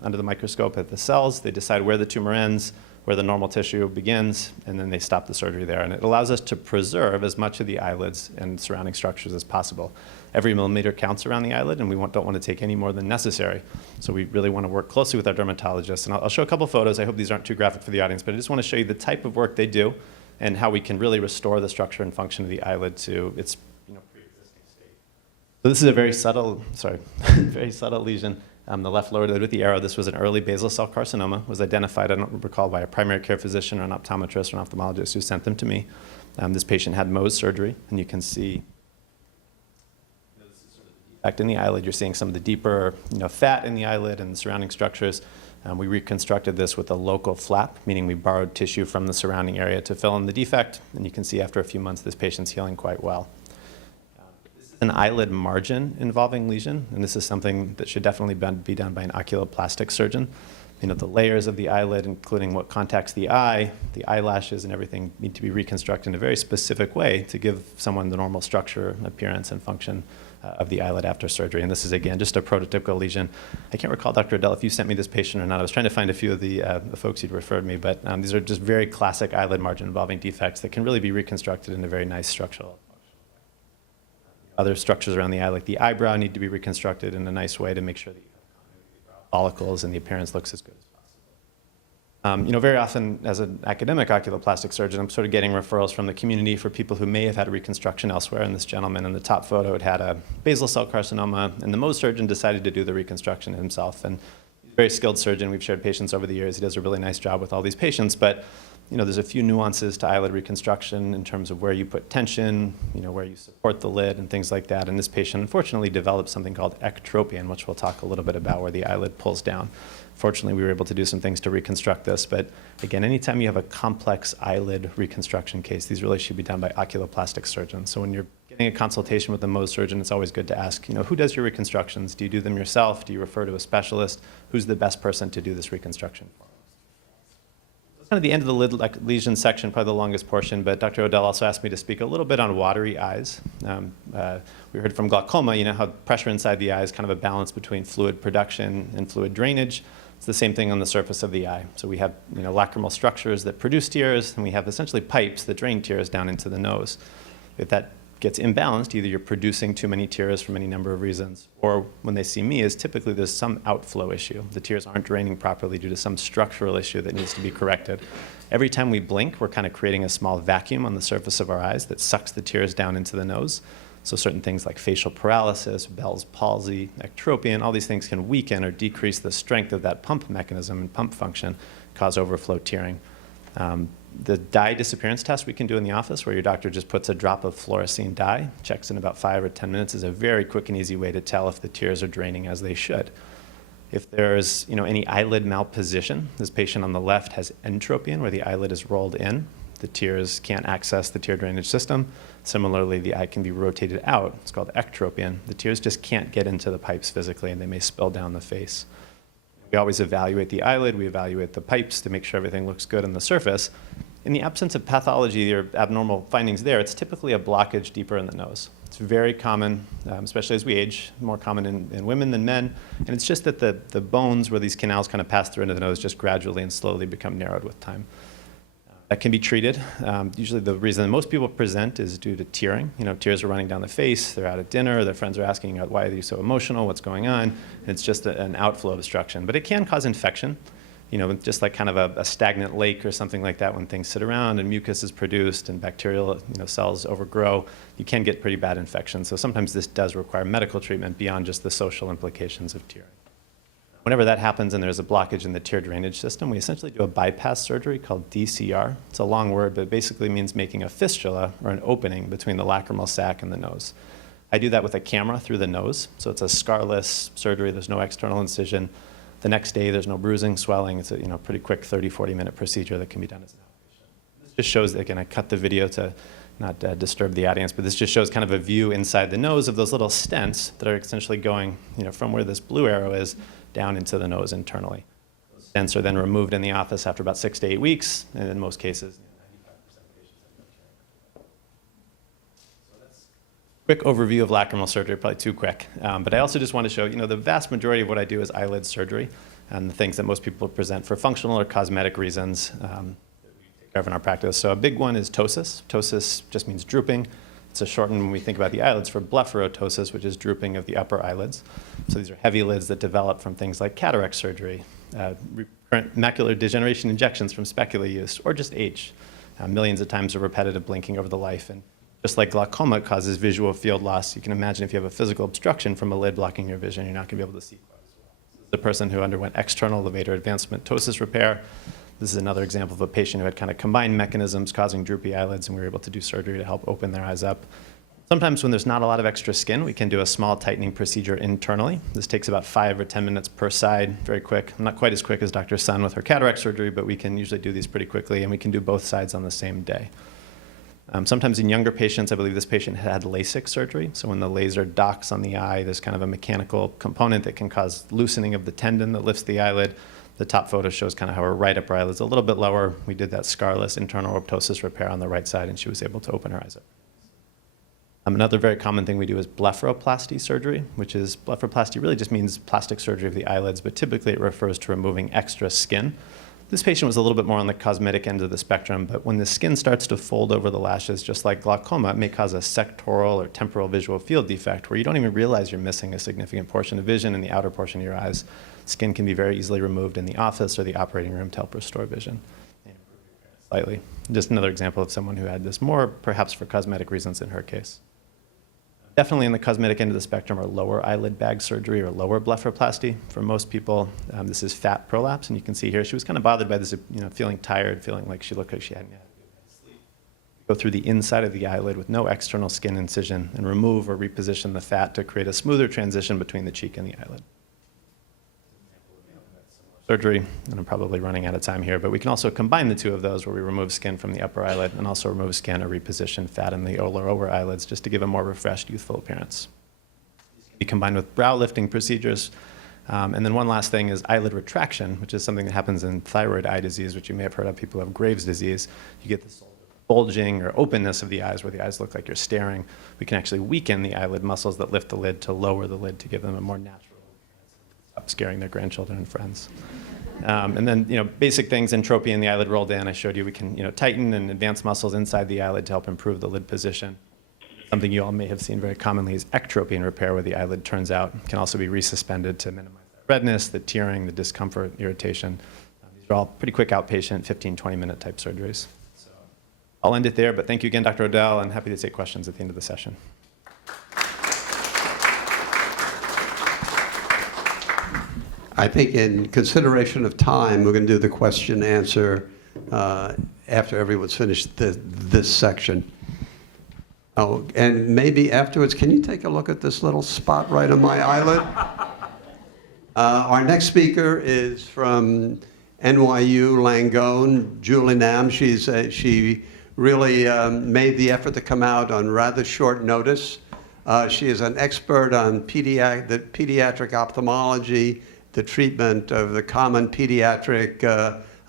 under the microscope at the cells. They decide where the tumor ends, where the normal tissue begins, and then they stop the surgery there. And it allows us to preserve as much of the eyelids and surrounding structures as possible. Every millimeter counts around the eyelid, and we don't want to take any more than necessary. So we really want to work closely with our dermatologists. And I'll show a couple photos. I hope these aren't too graphic for the audience, but I just want to show you the type of work they do and how we can really restore the structure and function of the eyelid to its pre-existing state. So this is a very subtle, very subtle lesion. The left lower lid with the arrow, this was an early basal cell carcinoma, was identified, I don't recall, by a primary care physician or an optometrist or an ophthalmologist who sent them to me. This patient had Mohs surgery, and you can see this is sort of the defect in the eyelid. You're seeing some of the deeper fat in the eyelid and the surrounding structures. We reconstructed this with a local flap, meaning we borrowed tissue from the surrounding area to fill in the defect, and you can see after a few months this patient's healing quite well. An eyelid margin involving lesion, and this is something that should definitely be done by an oculoplastic surgeon. The layers of the eyelid, including what contacts the eye, the eyelashes, and everything need to be reconstructed in a very specific way to give someone the normal structure, appearance, and function of the eyelid after surgery. And this is, again, just a prototypical lesion. I can't recall, Dr. Adele, if you sent me this patient or not. I was trying to find a few of the folks you'd referred me, but these are just very classic eyelid margin involving defects that can really be reconstructed in a very nice structural. Other structures around the eye, like the eyebrow, need to be reconstructed in a nice way to make sure that you have follicles and the appearance looks as good as possible. Very often, as an academic oculoplastic surgeon, I'm sort of getting referrals from the community for people who may have had a reconstruction elsewhere. And this gentleman in the top photo had a basal cell carcinoma, and the Mohs surgeon decided to do the reconstruction himself. And he's a very skilled surgeon. We've shared patients over the years. He does a really nice job with all these patients, but there's a few nuances to eyelid reconstruction in terms of where you put tension, where you support the lid and things like that. And this patient unfortunately developed something called ectropion, which we'll talk a little bit about, where the eyelid pulls down. Fortunately, we were able to do some things to reconstruct this. But again, anytime you have a complex eyelid reconstruction case, these really should be done by oculoplastic surgeons. So when you're getting a consultation with a Mohs surgeon, it's always good to ask, who does your reconstructions? Do you do them yourself? Do you refer to a specialist? Who's the best person to do this reconstruction for? Kind of the end of the lid lesion section, probably the longest portion, but Dr. Odell also asked me to speak a little bit on watery eyes. We heard from glaucoma, how pressure inside the eye is kind of a balance between fluid production and fluid drainage. It's the same thing on the surface of the eye. So we have lacrimal structures that produce tears, and we have essentially pipes that drain tears down into the nose. If that gets imbalanced, either you're producing too many tears from any number of reasons, or when they see me, is typically there's some outflow issue. The tears aren't draining properly due to some structural issue that needs to be corrected. Every time we blink, we're kind of creating a small vacuum on the surface of our eyes that sucks the tears down into the nose. So certain things like facial paralysis, Bell's palsy, ectropion, all these things can weaken or decrease the strength of that pump mechanism and pump function, cause overflow tearing. The dye disappearance test we can do in the office, where your doctor just puts a drop of fluorescein dye, checks in about 5 or 10 minutes, is a very quick and easy way to tell if the tears are draining as they should. If there's any eyelid malposition, this patient on the left has entropion, where the eyelid is rolled in. The tears can't access the tear drainage system. Similarly, the eye can be rotated out. It's called ectropion. The tears just can't get into the pipes physically, and they may spill down the face. We always evaluate the eyelid. We evaluate the pipes to make sure everything looks good on the surface. In the absence of pathology or abnormal findings there, it's typically a blockage deeper in the nose. It's very common, especially as we age, more common in women than men. And it's just that the bones where these canals kind of pass through into the nose just gradually and slowly become narrowed with time. That can be treated. Usually the reason most people present is due to tearing. Tears are running down the face, they're out at dinner, their friends are asking, why are you so emotional, what's going on? And it's just an outflow obstruction. But it can cause infection, just like kind of a stagnant lake or something like that. When things sit around and mucus is produced and bacterial cells overgrow, you can get pretty bad infections. So sometimes this does require medical treatment beyond just the social implications of tearing. Whenever that happens and there's a blockage in the tear drainage system, we essentially do a bypass surgery called DCR. It's a long word, but it basically means making a fistula or an opening between the lacrimal sac and the nose. I do that with a camera through the nose, so it's a scarless surgery. There's no external incision. The next day, there's no bruising, swelling. It's a pretty quick 30, 40-minute procedure that can be done as an outpatient. This just shows, again, I cut the video to not disturb the audience, but this just shows kind of a view inside the nose of those little stents that are essentially going from where this blue arrow is down into the nose internally. Those stents are then removed in the office after about 6 to 8 weeks, and in most cases, 95% of patients have no tearing. So that's a quick overview of lacrimal surgery, probably too quick. But I also just want to show, the vast majority of what I do is eyelid surgery, and the things that most people present for functional or cosmetic reasons that we take care of in our practice. So a big one is ptosis. Ptosis just means drooping. It's a shortened, when we think about the eyelids, for blepharoptosis, which is drooping of the upper eyelids. So these are heavy lids that develop from things like cataract surgery, recurrent macular degeneration injections from specular use, or just age. Millions of times of repetitive blinking over the life. And just like glaucoma causes visual field loss, you can imagine if you have a physical obstruction from a lid blocking your vision, you're not going to be able to see quite as well. This is the person who underwent external levator advancement ptosis repair. This is another example of a patient who had kind of combined mechanisms causing droopy eyelids, and we were able to do surgery to help open their eyes up. Sometimes when there's not a lot of extra skin, we can do a small tightening procedure internally. This takes about 5 or 10 minutes per side, very quick. Not quite as quick as Dr. Sun with her cataract surgery, but we can usually do these pretty quickly, and we can do both sides on the same day. Sometimes in younger patients, I believe this patient had LASIK surgery. So when the laser docks on the eye, there's kind of a mechanical component that can cause loosening of the tendon that lifts the eyelid. The top photo shows kind of how her right upper eyelid is a little bit lower. We did that scarless internal ptosis repair on the right side, and she was able to open her eyes up. Another very common thing we do is blepharoplasty surgery, which is blepharoplasty really just means plastic surgery of the eyelids, but typically it refers to removing extra skin. This patient was a little bit more on the cosmetic end of the spectrum, but when the skin starts to fold over the lashes, just like glaucoma, it may cause a sectoral or temporal visual field defect where you don't even realize you're missing a significant portion of vision in the outer portion of your eyes. Skin can be very easily removed in the office or the operating room to help restore vision and improve your appearance slightly. Just another example of someone who had this more perhaps for cosmetic reasons in her case. Definitely in the cosmetic end of the spectrum are lower eyelid bag surgery or lower blepharoplasty. For most people, this is fat prolapse, and you can see here she was kind of bothered by this, feeling tired, feeling like she looked like she hadn't had a good night's sleep. Go through the inside of the eyelid with no external skin incision and remove or reposition the fat to create a smoother transition between the cheek and the eyelid. Surgery, and I'm probably running out of time here, but we can also combine the two of those where we remove skin from the upper eyelid and also remove skin or reposition fat in the lower eyelids just to give a more refreshed, youthful appearance. These can be combined with brow lifting procedures. And then one last thing is eyelid retraction, which is something that happens in thyroid eye disease, which you may have heard of. People who have Graves' disease. You get this bulging or openness of the eyes where the eyes look like you're staring. We can actually weaken the eyelid muscles that lift the lid to lower the lid to give them a more natural stop scaring their grandchildren and friends. And then, basic things, entropy in the eyelid rolled in. I showed you we can, tighten and advance muscles inside the eyelid to help improve the lid position. Something you all may have seen very commonly is ectropion repair, where the eyelid turns out. It can also be resuspended to minimize the redness, the tearing, the discomfort, irritation. These are all pretty quick outpatient, 15, 20-minute type surgeries. So I'll end it there, but thank you again, Dr. Odell, and happy to take questions at the end of the session. I think in consideration of time, we're going to do the question answer after everyone's finished this section. Oh, and maybe afterwards, can you take a look at this little spot right on my eyelid? Our next speaker is from NYU Langone, Julie Nam. She really made the effort to come out on rather short notice. She is an expert on pediatric ophthalmology, the treatment of the common pediatric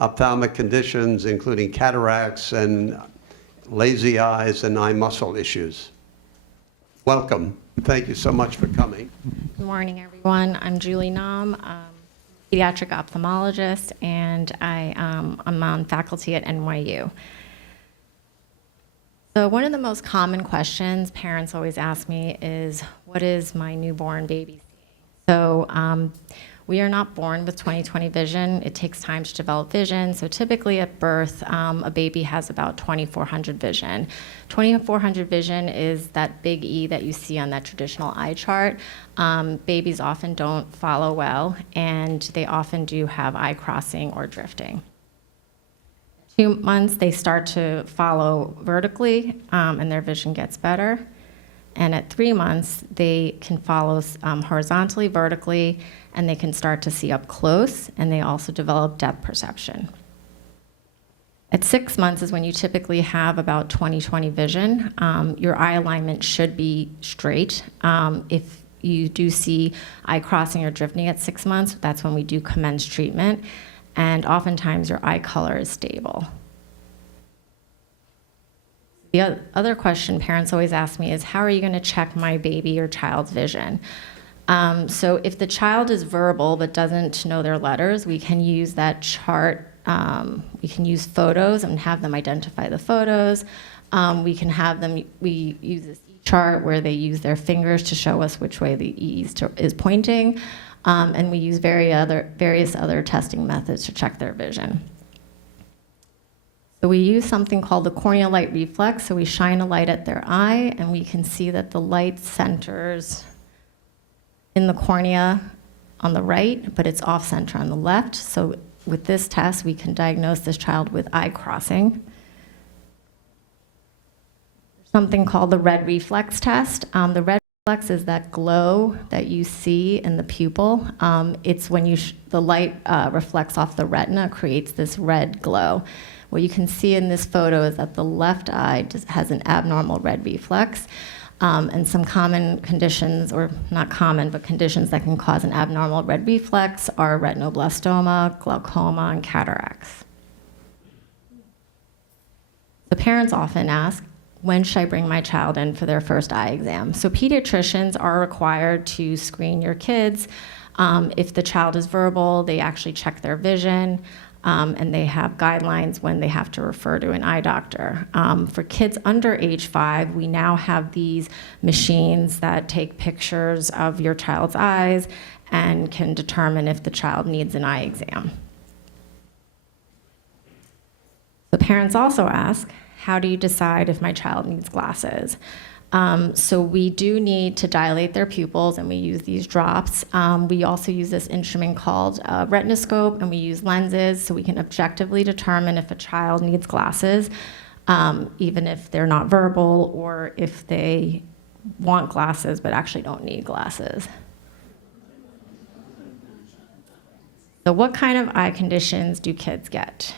ophthalmic conditions, including cataracts and lazy eyes and eye muscle issues. Welcome. Thank you so much for coming. Good morning, everyone. I'm Julie Nam, pediatric ophthalmologist, and I'm on faculty at NYU. So one of the most common questions parents always ask me is, what is my newborn baby seeing? So we are not born with 20/20 vision. It takes time to develop vision. So typically at birth, a baby has about 2400 vision. 2400 vision is that big E that you see on that traditional eye chart. Babies often don't follow well, and they often do have eye crossing or drifting. 2 months, they start to follow vertically, and their vision gets better. And at 3 months, they can follow horizontally, vertically, and they can start to see up close, and they also develop depth perception. At 6 months is when you typically have about 20/20 vision. Your eye alignment should be straight. If you do see eye crossing or drifting at 6 months, that's when we do commence treatment, and oftentimes your eye color is stable. The other question parents always ask me is, how are you going to check my baby or child's vision? So if the child is verbal but doesn't know their letters, we can use that chart. We can use photos and have them identify the photos. We can have them, we use this chart where they use their fingers to show us which way the E is pointing. And we use various other testing methods to check their vision. So we use something called the corneal light reflex. So we shine a light at their eye, and we can see that the light centers in the cornea on the right, but it's off center on the left. So with this test, we can diagnose this child with eye crossing. Something called the red reflex test. The red reflex is that glow that you see in the pupil. It's when the light reflects off the retina, creates this red glow. What you can see in this photo is that the left eye just has an abnormal red reflex. And some common conditions, or not common, but conditions that can cause an abnormal red reflex are retinoblastoma, glaucoma, and cataracts. The parents often ask, when should I bring my child in for their first eye exam? So pediatricians are required to screen your kids. If the child is verbal, they actually check their vision. And they have guidelines when they have to refer to an eye doctor. For kids under age 5, we now have these machines that take pictures of your child's eyes and can determine if the child needs an eye exam. The parents also ask, how do you decide if my child needs glasses? So we do need to dilate their pupils, and we use these drops. We also use this instrument called a retinoscope, and we use lenses so we can objectively determine if a child needs glasses, even if they're not verbal or if they want glasses but actually don't need glasses. So what kind of eye conditions do kids get?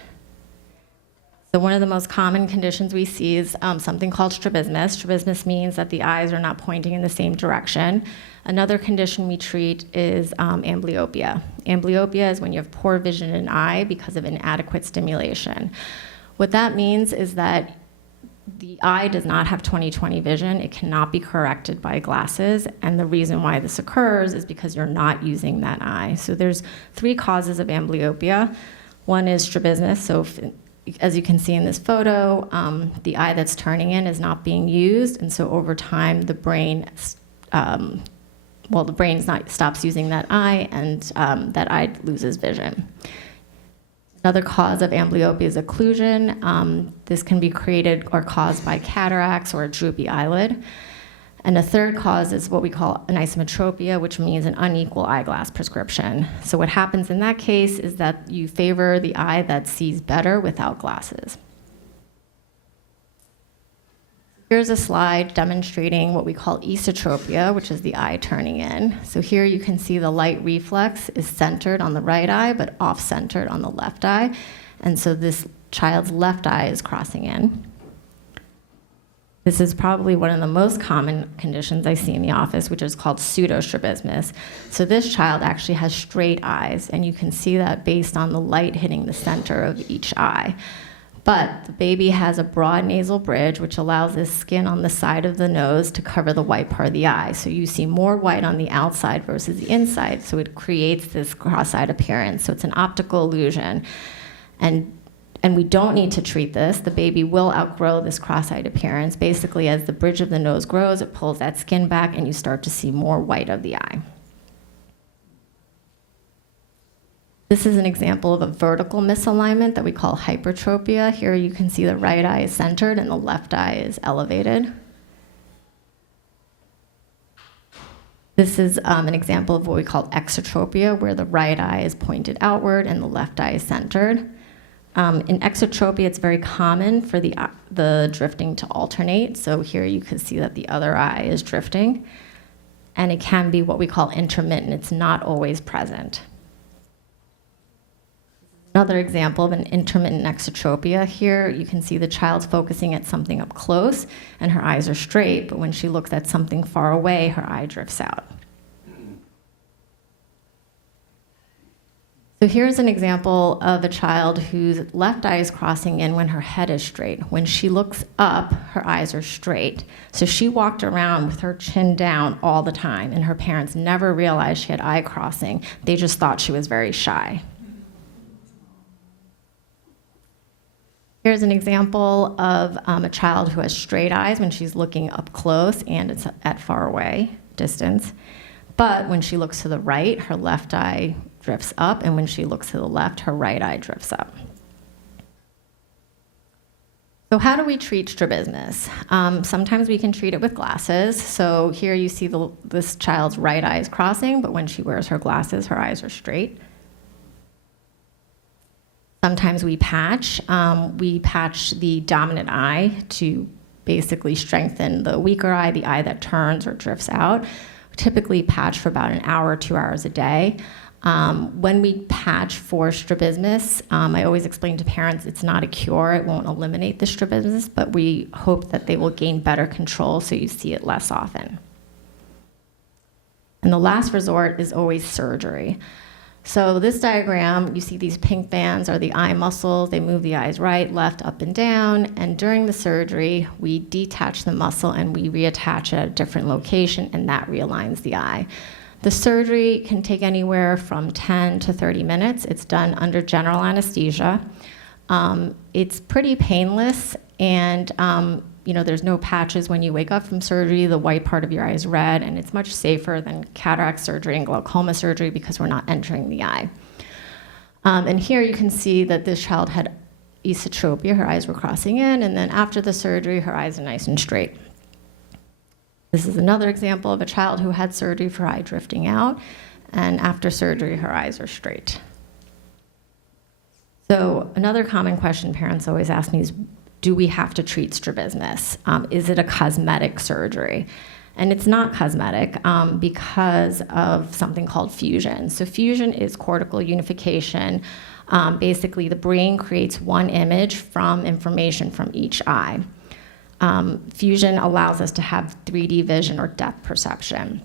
So one of the most common conditions we see is something called strabismus. Strabismus means that the eyes are not pointing in the same direction. Another condition we treat is amblyopia. Amblyopia is when you have poor vision in an eye because of inadequate stimulation. What that means is that the eye does not have 20/20 vision. It cannot be corrected by glasses, and the reason why this occurs is because you're not using that eye. So there's 3 causes of amblyopia. One is strabismus. So as you can see in this photo, the eye that's turning in is not being used, and so over time, the brain, stops using that eye, and that eye loses vision. Another cause of amblyopia is occlusion. This can be created or caused by cataracts or a droopy eyelid. And a third cause is what we call anisometropia, which means an unequal eyeglass prescription. So what happens in that case is that you favor the eye that sees better without glasses. Here's a slide demonstrating what we call esotropia, which is the eye turning in. So here you can see the light reflex is centered on the right eye, but off-centered on the left eye. And so this child's left eye is crossing in. This is probably one of the most common conditions I see in the office, which is called pseudostrabismus. So this child actually has straight eyes, and you can see that based on the light hitting the center of each eye. But the baby has a broad nasal bridge, which allows this skin on the side of the nose to cover the white part of the eye. So you see more white on the outside versus the inside, so it creates this cross-eyed appearance. So it's an optical illusion. And we don't need to treat this. The baby will outgrow this cross-eyed appearance. Basically, as the bridge of the nose grows, it pulls that skin back, and you start to see more white of the eye. This is an example of a vertical misalignment that we call hypertropia. Here you can see the right eye is centered and the left eye is elevated. This is an example of what we call exotropia, where the right eye is pointed outward and the left eye is centered. In exotropia, it's very common for the drifting to alternate. So here you can see that the other eye is drifting. And it can be what we call intermittent. It's not always present. Another example of an intermittent exotropia. Here you can see the child's focusing at something up close, and her eyes are straight, but when she looks at something far away, her eye drifts out. So here's an example of a child whose left eye is crossing in when her head is straight. When she looks up, her eyes are straight. So she walked around with her chin down all the time, and her parents never realized she had eye crossing. They just thought she was very shy. Here's an example of a child who has straight eyes when she's looking up close and it's at far away distance. But when she looks to the right, her left eye drifts up, and when she looks to the left, her right eye drifts up. So how do we treat strabismus? Sometimes we can treat it with glasses. So here you see this child's right eye is crossing, but when she wears her glasses, her eyes are straight. Sometimes we patch. We patch the dominant eye to basically strengthen the weaker eye, the eye that turns or drifts out. We typically patch for about an hour, 2 hours a day. When we patch for strabismus, I always explain to parents it's not a cure. It won't eliminate the strabismus, but we hope that they will gain better control so you see it less often. And the last resort is always surgery. So this diagram, you see these pink bands are the eye muscles. They move the eyes right, left, up, and down. And during the surgery, we detach the muscle and we reattach it at a different location, and that realigns the eye. The surgery can take anywhere from 10 to 30 minutes. It's done under general anesthesia. It's pretty painless, and there's no patches when you wake up from surgery. The white part of your eye is red, and it's much safer than cataract surgery and glaucoma surgery because we're not entering the eye. And here you can see that this child had esotropia. Her eyes were crossing in, and then after the surgery, her eyes are nice and straight. This is another example of a child who had surgery for eye drifting out, and after surgery, her eyes are straight. So another common question parents always ask me is, do we have to treat strabismus? Is it a cosmetic surgery? And it's not cosmetic because of something called fusion. So fusion is cortical unification. Basically, the brain creates one image from information from each eye. Fusion allows us to have 3D vision or depth perception.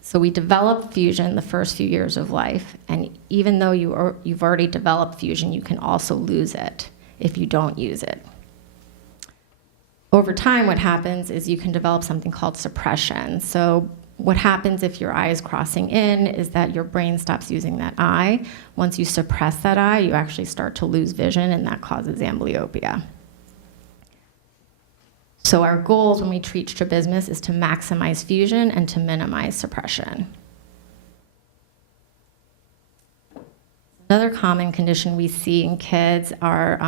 So we develop fusion the first few years of life, and even though you've already developed fusion, you can also lose it if you don't use it. Over time, what happens is you can develop something called suppression. So what happens if your eye is crossing in is that your brain stops using that eye. Once you suppress that eye, you actually start to lose vision, and that causes amblyopia. So our goals when we treat strabismus is to maximize fusion and to minimize suppression. Another common condition we see in kids are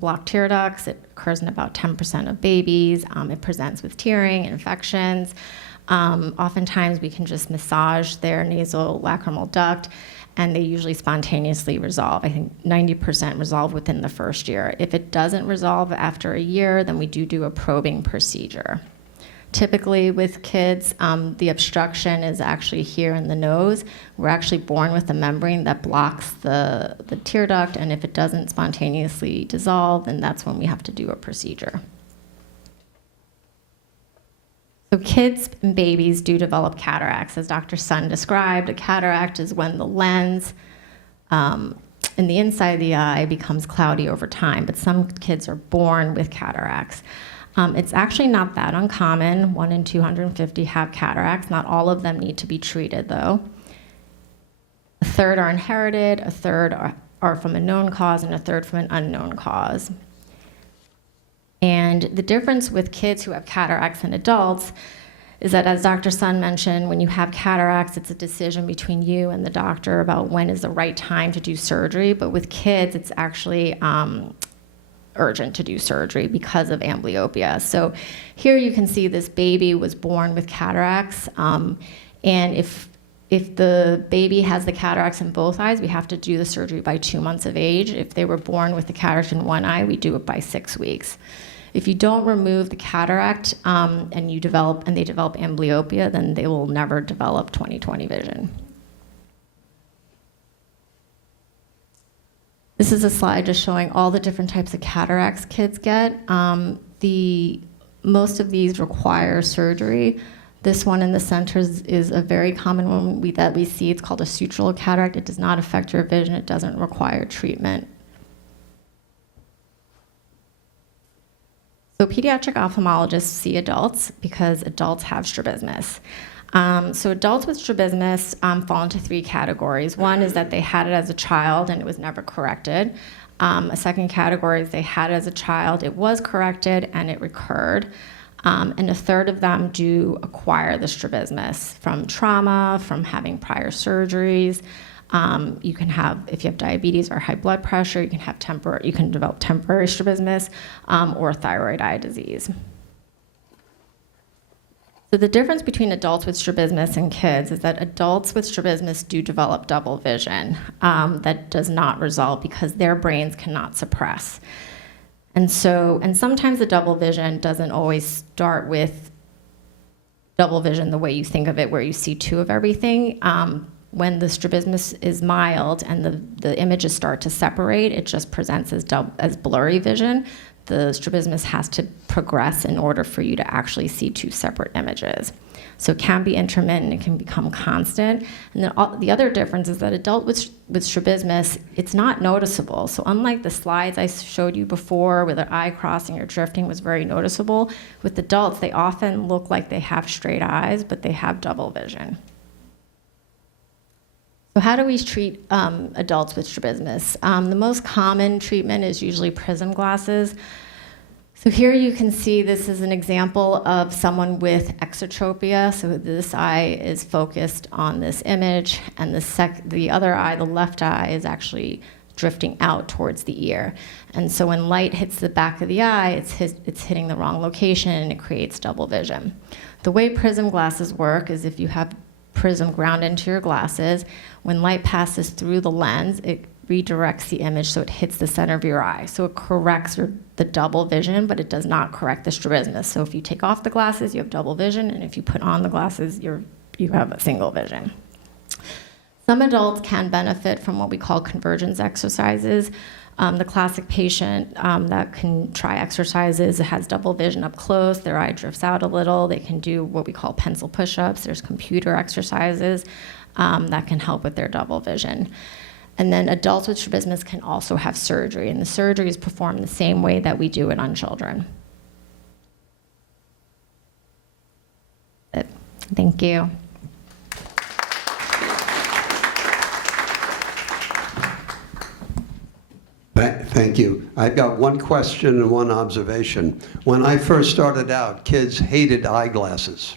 blocked tear ducts. It occurs in about 10% of babies. It presents with tearing, infections. Oftentimes we can just massage their nasal lacrimal duct and they usually spontaneously resolve. I think 90% resolve within the first year. If it doesn't resolve after a year, then we do a probing procedure. Typically with kids, the obstruction is actually here in the nose. We're actually born with a membrane that blocks the tear duct, and if it doesn't spontaneously dissolve, then that's when we have to do a procedure. So kids and babies do develop cataracts. As Dr. Sun described, a cataract is when the lens in the inside of the eye becomes cloudy over time, but some kids are born with cataracts. It's actually not that uncommon. 1 in 250 have cataracts. Not all of them need to be treated, though. A third are inherited, a third are from a known cause, and a third from an unknown cause. And the difference with kids who have cataracts and adults is that, as Dr. Sun mentioned, when you have cataracts, it's a decision between you and the doctor about when is the right time to do surgery. But with kids, it's actually urgent to do surgery because of amblyopia. So here you can see this baby was born with cataracts, and if the baby has the cataracts in both eyes, we have to do the surgery by 2 months of age. If they were born with the cataract in one eye, we do it by 6 weeks. If you don't remove the cataract and they develop amblyopia, then they will never develop 20/20 vision. This is a slide just showing all the different types of cataracts kids get. Most of these require surgery. This one in the center is a very common one that we see. It's called a sutural cataract. It does not affect your vision. It doesn't require treatment. So pediatric ophthalmologists see adults because adults have strabismus. So adults with strabismus fall into 3 categories. One is that they had it as a child and it was never corrected. A second category is they had it as a child, it was corrected, and it recurred. And a third of them do acquire the strabismus from trauma, from having prior surgeries. You can have, if you have diabetes or high blood pressure, you can develop temporary strabismus or thyroid eye disease. So the difference between adults with strabismus and kids is that adults with strabismus do develop double vision that does not resolve because their brains cannot suppress. And sometimes the double vision doesn't always start with double vision the way you think of it, where you see 2 of everything. When the strabismus is mild and the images start to separate, it just presents as blurry vision. The strabismus has to progress in order for you to actually see 2 separate images. So it can be intermittent, it can become constant. And the other difference is that adult with strabismus, it's not noticeable. So unlike the slides I showed you before where their eye crossing or drifting was very noticeable, with adults, they often look like they have straight eyes, but they have double vision. So how do we treat adults with strabismus? The most common treatment is usually prism glasses. So here you can see this is an example of someone with exotropia. So this eye is focused on this image, and the other eye, the left eye, is actually drifting out towards the ear. And so when light hits the back of the eye, it's hitting the wrong location, and it creates double vision. The way prism glasses work is if you have prism ground into your glasses, when light passes through the lens, it redirects the image so it hits the center of your eye. So it corrects the double vision, but it does not correct the strabismus. So if you take off the glasses, you have double vision, and if you put on the glasses, you have a single vision. Some adults can benefit from what we call convergence exercises. The classic patient that can try exercises has double vision up close, their eye drifts out a little, they can do what we call pencil push-ups, there's computer exercises that can help with their double vision. And then adults with strabismus can also have surgery, and the surgery is performed the same way that we do it on children. Thank you. Thank you. I've got one question and one observation. When I first started out, kids hated eyeglasses.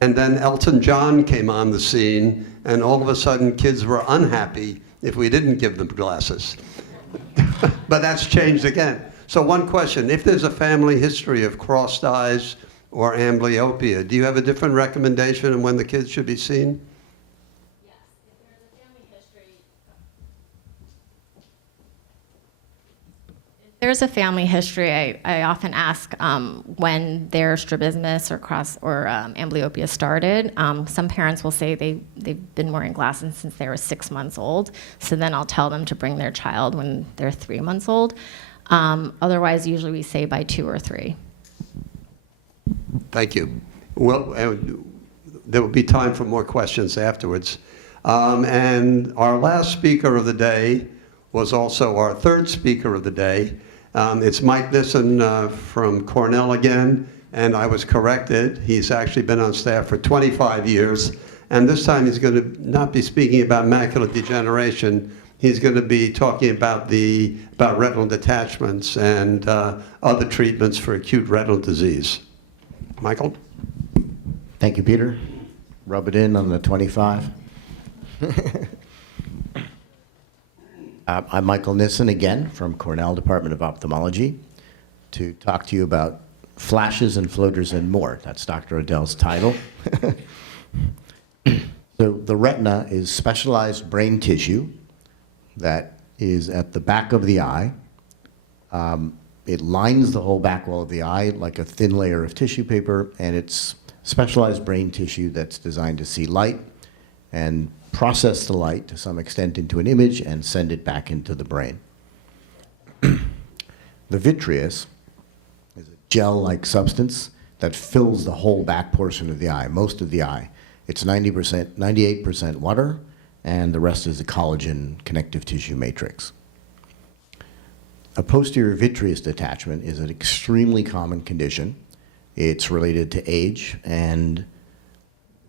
And then Elton John came on the scene, and all of a sudden kids were unhappy if we didn't give them glasses. But that's changed again. So one question, if there's a family history of crossed eyes or amblyopia, do you have a different recommendation on when the kids should be seen? There's a family history. I often ask when their strabismus or amblyopia started. Some parents will say they've been wearing glasses since they were 6 months old. So then I'll tell them to bring their child when they're 3 months old. Otherwise, usually we say by 2 or 3. Thank you. Well, there will be time for more questions afterwards. And our last speaker of the day was also our third speaker of the day. It's Mike Nissen from Cornell again, and I was corrected. He's actually been on staff for 25 years, and this time he's going to not be speaking about macular degeneration. He's going to be talking about retinal detachments and other treatments for acute retinal disease. Michael? Thank you, Peter. Rub it in on the 25. I'm Michael Nissen again from Cornell Department of Ophthalmology to talk to you about flashes and floaters and more. That's Dr. Odell's title. So the retina is specialized brain tissue that is at the back of the eye. It lines the whole back wall of the eye like a thin layer of tissue paper, and it's specialized brain tissue that's designed to see light and process the light to some extent into an image and send it back into the brain. The vitreous is a gel-like substance that fills the whole back portion of the eye, most of the eye. It's 98% water, and the rest is a collagen connective tissue matrix. A posterior vitreous detachment is an extremely common condition. It's related to age, and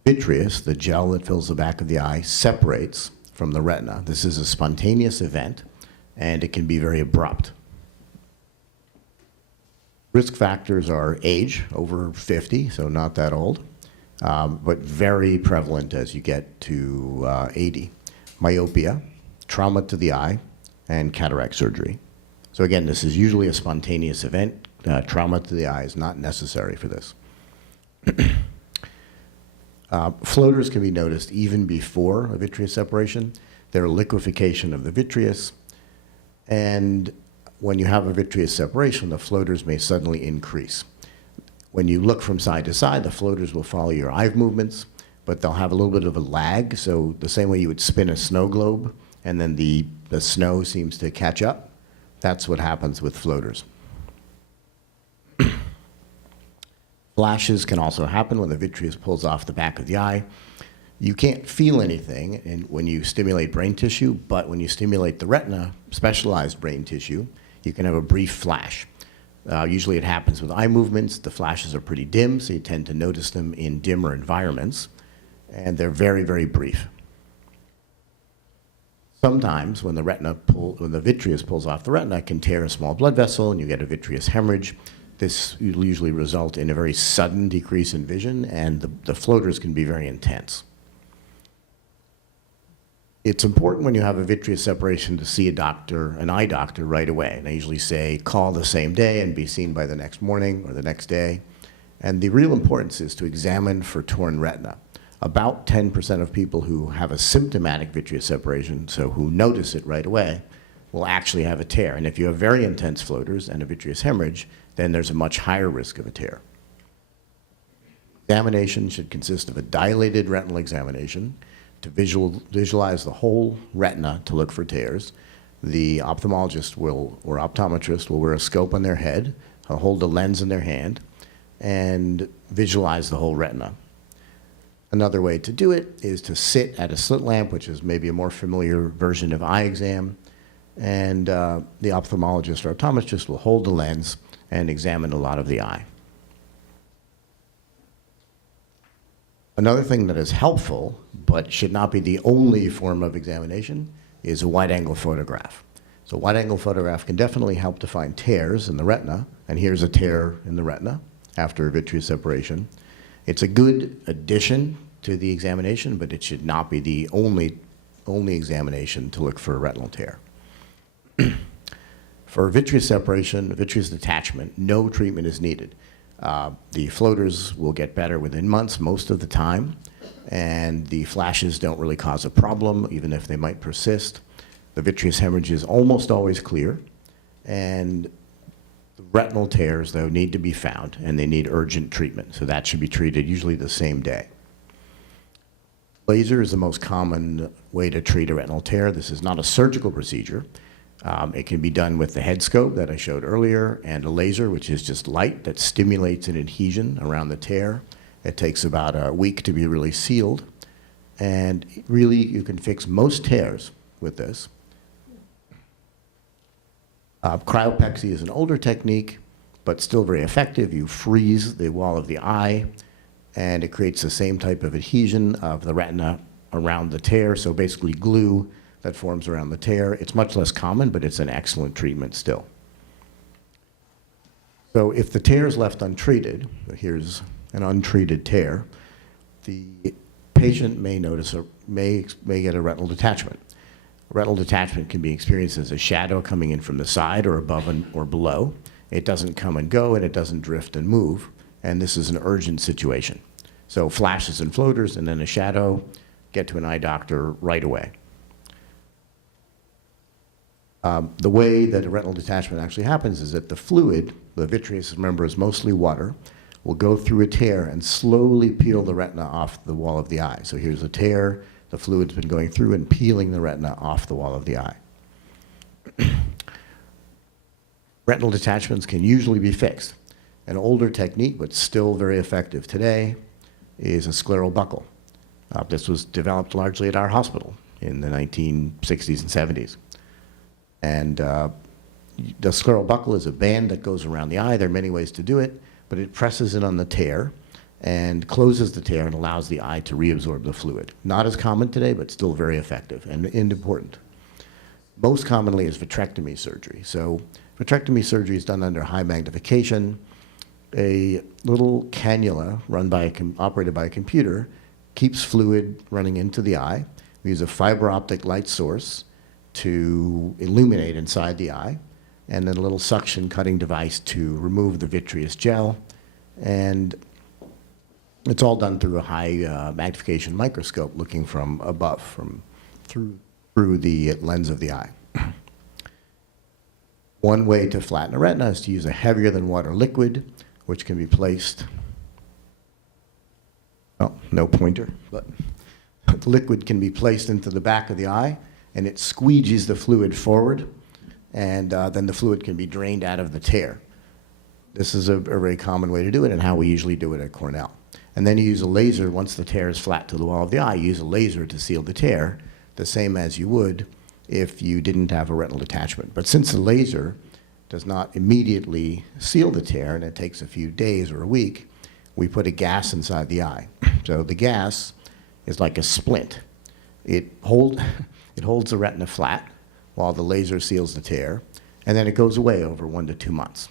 vitreous, the gel that fills the back of the eye, separates from the retina. This is a spontaneous event, and it can be very abrupt. Risk factors are age, over 50, so not that old, but very prevalent as you get to 80. Myopia, trauma to the eye, and cataract surgery. So again, this is usually a spontaneous event. Trauma to the eye is not necessary for this. Floaters can be noticed even before a vitreous separation. They're liquefaction of the vitreous, and when you have a vitreous separation, the floaters may suddenly increase. When you look from side to side, the floaters will follow your eye movements, but they'll have a little bit of a lag, so the same way you would spin a snow globe, and then the snow seems to catch up, that's what happens with floaters. Flashes can also happen when the vitreous pulls off the back of the eye. You can't feel anything when you stimulate brain tissue, but when you stimulate the retina, specialized brain tissue, you can have a brief flash. Usually it happens with eye movements. The flashes are pretty dim, so you tend to notice them in dimmer environments, and they're very, very brief. Sometimes when the vitreous pulls off the retina, it can tear a small blood vessel, and you get a vitreous hemorrhage. This will usually result in a very sudden decrease in vision, and the floaters can be very intense. It's important when you have a vitreous separation to see an eye doctor right away. And I usually say call the same day and be seen by the next morning or the next day. And the real importance is to examine for torn retina. About 10% of people who have a symptomatic vitreous separation, so who notice it right away, will actually have a tear. And if you have very intense floaters and a vitreous hemorrhage, then there's a much higher risk of a tear. Examination should consist of a dilated retinal examination to visualize the whole retina to look for tears. The ophthalmologist or optometrist will wear a scope on their head, hold a lens in their hand, and visualize the whole retina. Another way to do it is to sit at a slit lamp, which is maybe a more familiar version of eye exam, and the ophthalmologist or optometrist will hold the lens and examine a lot of the eye. Another thing that is helpful, but should not be the only form of examination, is a wide-angle photograph. So a wide-angle photograph can definitely help to find tears in the retina, and here's a tear in the retina after a vitreous separation. It's a good addition to the examination, but it should not be the only only examination to look for a retinal tear. For vitreous separation, vitreous detachment, no treatment is needed. The floaters will get better within months most of the time, and the flashes don't really cause a problem, even if they might persist. The vitreous hemorrhage is almost always clear, and the retinal tears, though, need to be found, and they need urgent treatment, so that should be treated usually the same day. Laser is the most common way to treat a retinal tear. This is not a surgical procedure. It can be done with the head scope that I showed earlier and a laser, which is just light that stimulates an adhesion around the tear. It takes about a week to be really sealed. And really, you can fix most tears with this. Cryopexy is an older technique, but still very effective. You freeze the wall of the eye, and it creates the same type of adhesion of the retina around the tear, so basically glue that forms around the tear. It's much less common, but it's an excellent treatment still. So if the tear is left untreated, here's an untreated tear, the patient may get a retinal detachment. Retinal detachment can be experienced as a shadow coming in from the side or above or below. It doesn't come and go, and it doesn't drift and move, and this is an urgent situation. So flashes and floaters, and then a shadow, get to an eye doctor right away. The way that a retinal detachment actually happens is that the fluid, the vitreous, remember, is mostly water, will go through a tear and slowly peel the retina off the wall of the eye. So here's a tear, the fluid's been going through and peeling the retina off the wall of the eye. Retinal detachments can usually be fixed. An older technique, but still very effective today, is a scleral buckle. This was developed largely at our hospital in the 1960s and 70s. And the scleral buckle is a band that goes around the eye. There are many ways to do it, but it presses in on the tear and closes the tear and allows the eye to reabsorb the fluid. Not as common today, but still very effective and important. Most commonly is vitrectomy surgery. So vitrectomy surgery is done under high magnification. A little cannula operated by a computer keeps fluid running into the eye. We use a fiber optic light source to illuminate inside the eye, and then a little suction cutting device to remove the vitreous gel. And it's all done through a high magnification microscope looking from above, through the lens of the eye. One way to flatten a retina is to use a heavier than water liquid, which can be placed, oh, no pointer, but the liquid can be placed into the back of the eye, and it squeegees the fluid forward, and then the fluid can be drained out of the tear. This is a very common way to do it, and how we usually do it at Cornell. And then you use a laser, once the tear is flat to the wall of the eye, you use a laser to seal the tear, the same as you would if you didn't have a retinal detachment. But since the laser does not immediately seal the tear, and it takes a few days or a week, we put a gas inside the eye. So the gas is like a splint. It holds the retina flat while the laser seals the tear, and then it goes away over 1 to 2 months.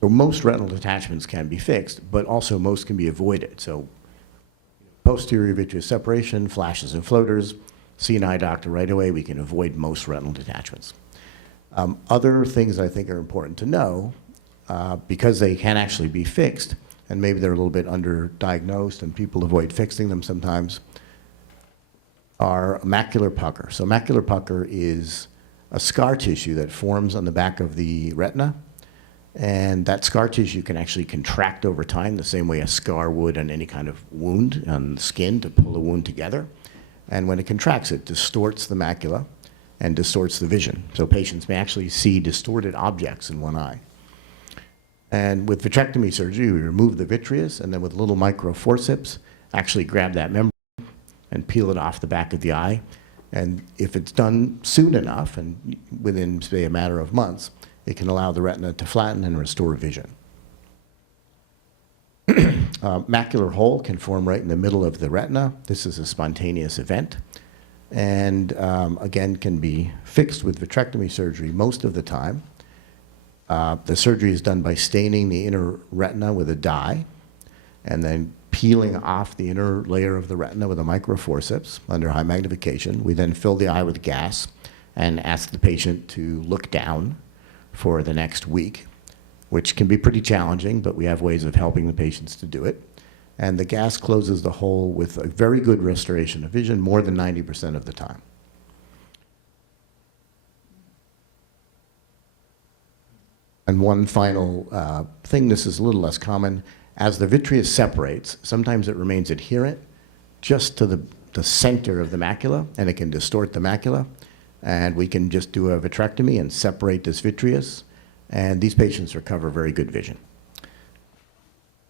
So most retinal detachments can be fixed, but also most can be avoided. So posterior vitreous separation, flashes and floaters, see an eye doctor right away, we can avoid most retinal detachments. Other things I think are important to know, because they can actually be fixed, and maybe they're a little bit underdiagnosed and people avoid fixing them sometimes, are macular pucker. So macular pucker is a scar tissue that forms on the back of the retina, and that scar tissue can actually contract over time the same way a scar would on any kind of wound on the skin to pull a wound together. And when it contracts, it distorts the macula and distorts the vision. So patients may actually see distorted objects in one eye. And with vitrectomy surgery, we remove the vitreous, and then with little micro forceps, actually grab that membrane and peel it off the back of the eye. And if it's done soon enough, and within, say, a matter of months, it can allow the retina to flatten and restore vision. Macular hole can form right in the middle of the retina. This is a spontaneous event, and again, can be fixed with vitrectomy surgery most of the time. The surgery is done by staining the inner retina with a dye, and then peeling off the inner layer of the retina with a microforceps under high magnification. We then fill the eye with gas and ask the patient to look down for the next week, which can be pretty challenging, but we have ways of helping the patients to do it. And the gas closes the hole with a very good restoration of vision, more than 90% of the time. And one final thing, this is a little less common. As the vitreous separates, sometimes it remains adherent just to the center of the macula, and it can distort the macula. And we can just do a vitrectomy and separate this vitreous, and these patients recover very good vision.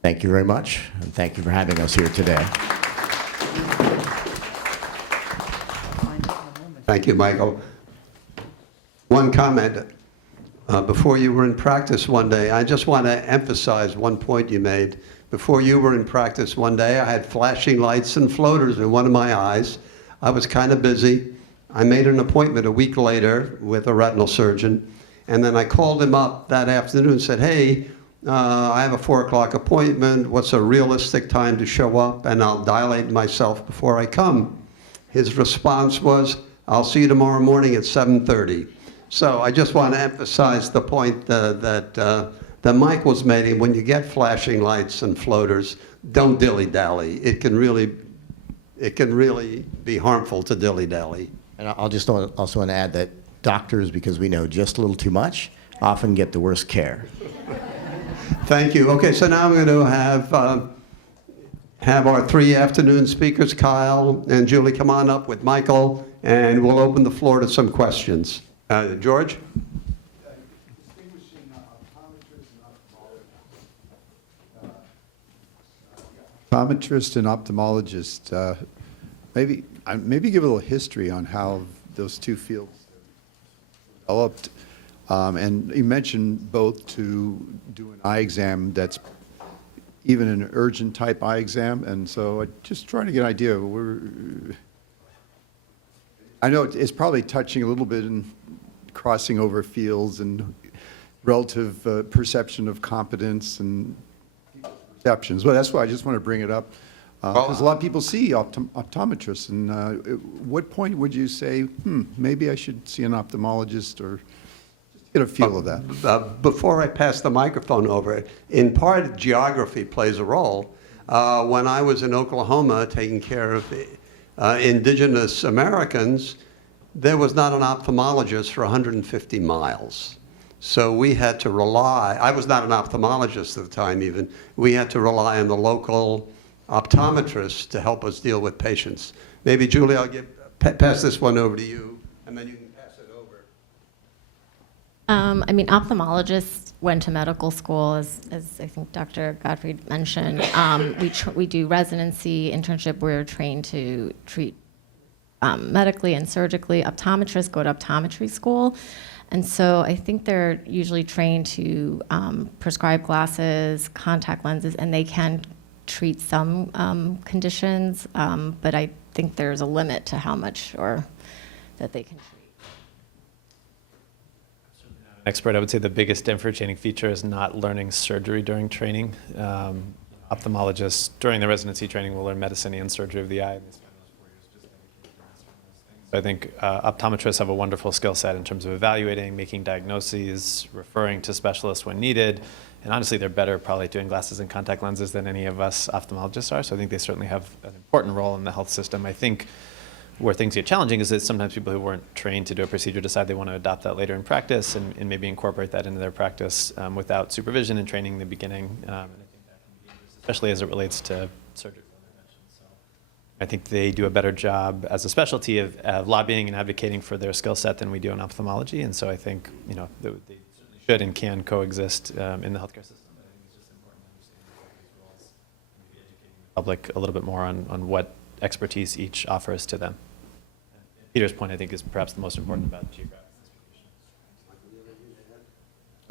Thank you very much, and thank you for having us here today. Thank you, Michael. One comment. Before you were in practice one day, I just want to emphasize one point you made. Before you were in practice one day, I had flashing lights and floaters in one of my eyes. I was kind of busy. I made an appointment a week later with a retinal surgeon, and then I called him up that afternoon and said, hey, I have a 4 o'clock appointment. What's a realistic time to show up? And I'll dilate myself before I come. His response was, I'll see you tomorrow morning at 7:30. So I just want to emphasize the point that Mike was making. When you get flashing lights and floaters, don't dilly-dally. It can really be harmful to dilly-dally. And I'll just also want to add that doctors, because we know just a little too much, often get the worst care. Thank you. Okay, so now I'm going to have our 3 afternoon speakers, Kyle and Julie, come on up with Michael, and we'll open the floor to some questions. George? Optometrist and ophthalmologist, maybe give a little history on how those two fields developed. And you mentioned both to do an eye exam that's even an urgent type eye exam, and so I just trying to get an idea of I know it's probably touching a little bit and crossing over fields and relative perception of competence and perceptions. Well, that's why I just want to bring it up. Because a lot of people see optometrists, and at what point would you say, maybe I should see an ophthalmologist, or just get a feel of that? Before I pass the microphone over, in part, geography plays a role. When I was in Oklahoma taking care of indigenous Americans, there was not an ophthalmologist for 150 miles. So we had to rely, I was not an ophthalmologist at the time even, we had to rely on the local optometrists to help us deal with patients. Maybe Julie, I'll pass this one over to you, and then you can pass it over. Ophthalmologists went to medical school, as I think Dr. Gottfried mentioned. We do residency, internship. We're trained to treat medically and surgically. Optometrists go to optometry school. And so I think they're usually trained to prescribe glasses, contact lenses, and they can treat some conditions, but I think there's a limit to how much that they can treat. Expert, I would say the biggest differentiating feature is not learning surgery during training. Ophthalmologists during their residency training will learn medicine and surgery of the eye. So I think optometrists have a wonderful skill set in terms of evaluating, making diagnoses, referring to specialists when needed, and honestly, they're better probably doing glasses and contact lenses than any of us ophthalmologists are. So I think they certainly have an important role in the health system. I think where things get challenging is that sometimes people who weren't trained to do a procedure decide they want to adopt that later in practice and maybe incorporate that into their practice without supervision and training in the beginning. And I think that can be dangerous, especially as it relates to surgical intervention. So I think they do a better job as a specialty of lobbying and advocating for their skill set than we do in ophthalmology. And so I think they certainly should and can coexist in the healthcare system. I think it's just important to understand these roles and maybe educating the public a little bit more on what expertise each offers to them. And Peter's point, I think, is perhaps the most important about geographic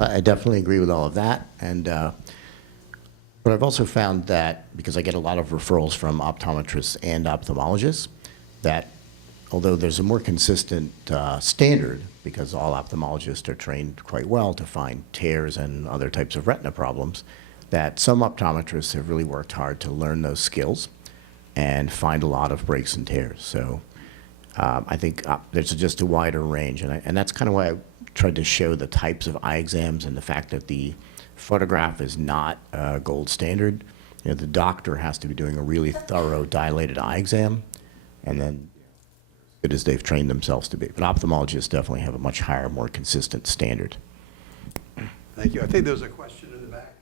distribution. I definitely agree with all of that. And but I've also found that, because I get a lot of referrals from optometrists and ophthalmologists, that although there's a more consistent standard, because all ophthalmologists are trained quite well to find tears and other types of retina problems, that some optometrists have really worked hard to learn those skills and find a lot of breaks and tears. So I think there's just a wider range, and that's kind of why I tried to show the types of eye exams and the fact that the photograph is not gold standard. You know, the doctor has to be doing a really thorough dilated eye exam, and then as good as they've trained themselves to be. But ophthalmologists definitely have a much higher, more consistent standard. Thank you. I think there was a question in the back.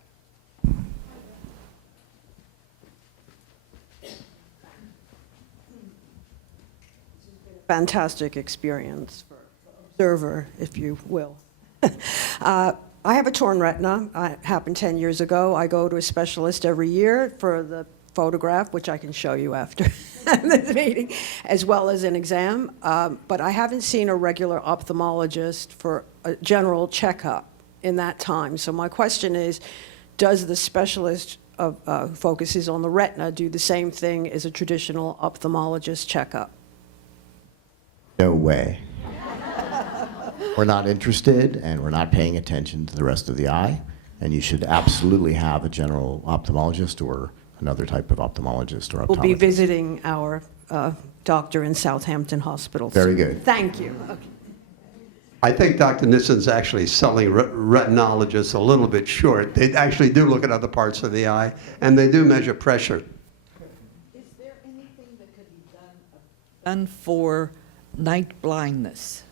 Fantastic experience for observer, if you will. I have a torn retina. It happened 10 years ago. I go to a specialist every year for the photograph, which I can show you after this meeting, as well as an exam. But I haven't seen a regular ophthalmologist for a general checkup in that time. So my question is, does the specialist who focuses on the retina do the same thing as a traditional ophthalmologist checkup? No way. We're not interested, and we're not paying attention to the rest of the eye, and you should absolutely have a general ophthalmologist or another type of ophthalmologist or optometrist. We'll be visiting our doctor in Southampton Hospital. Very good. Thank you. Okay. I think Dr. Nissen's actually selling retinologists a little bit short. They actually do look at other parts of the eye, and they do measure pressure. Is there anything that could be done for night blindness?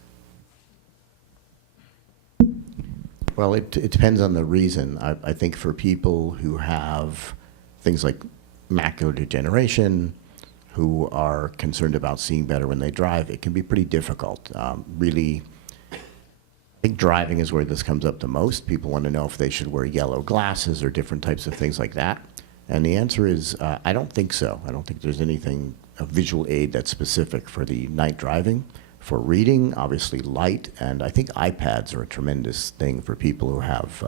Well, it depends on the reason. I think for people who have things like macular degeneration, who are concerned about seeing better when they drive, it can be pretty difficult. Really, I think driving is where this comes up the most. People want to know if they should wear yellow glasses or different types of things like that. And the answer is, I don't think so. I don't think there's anything, a visual aid that's specific for the night driving. For reading, obviously light, and I think iPads are a tremendous thing for people who have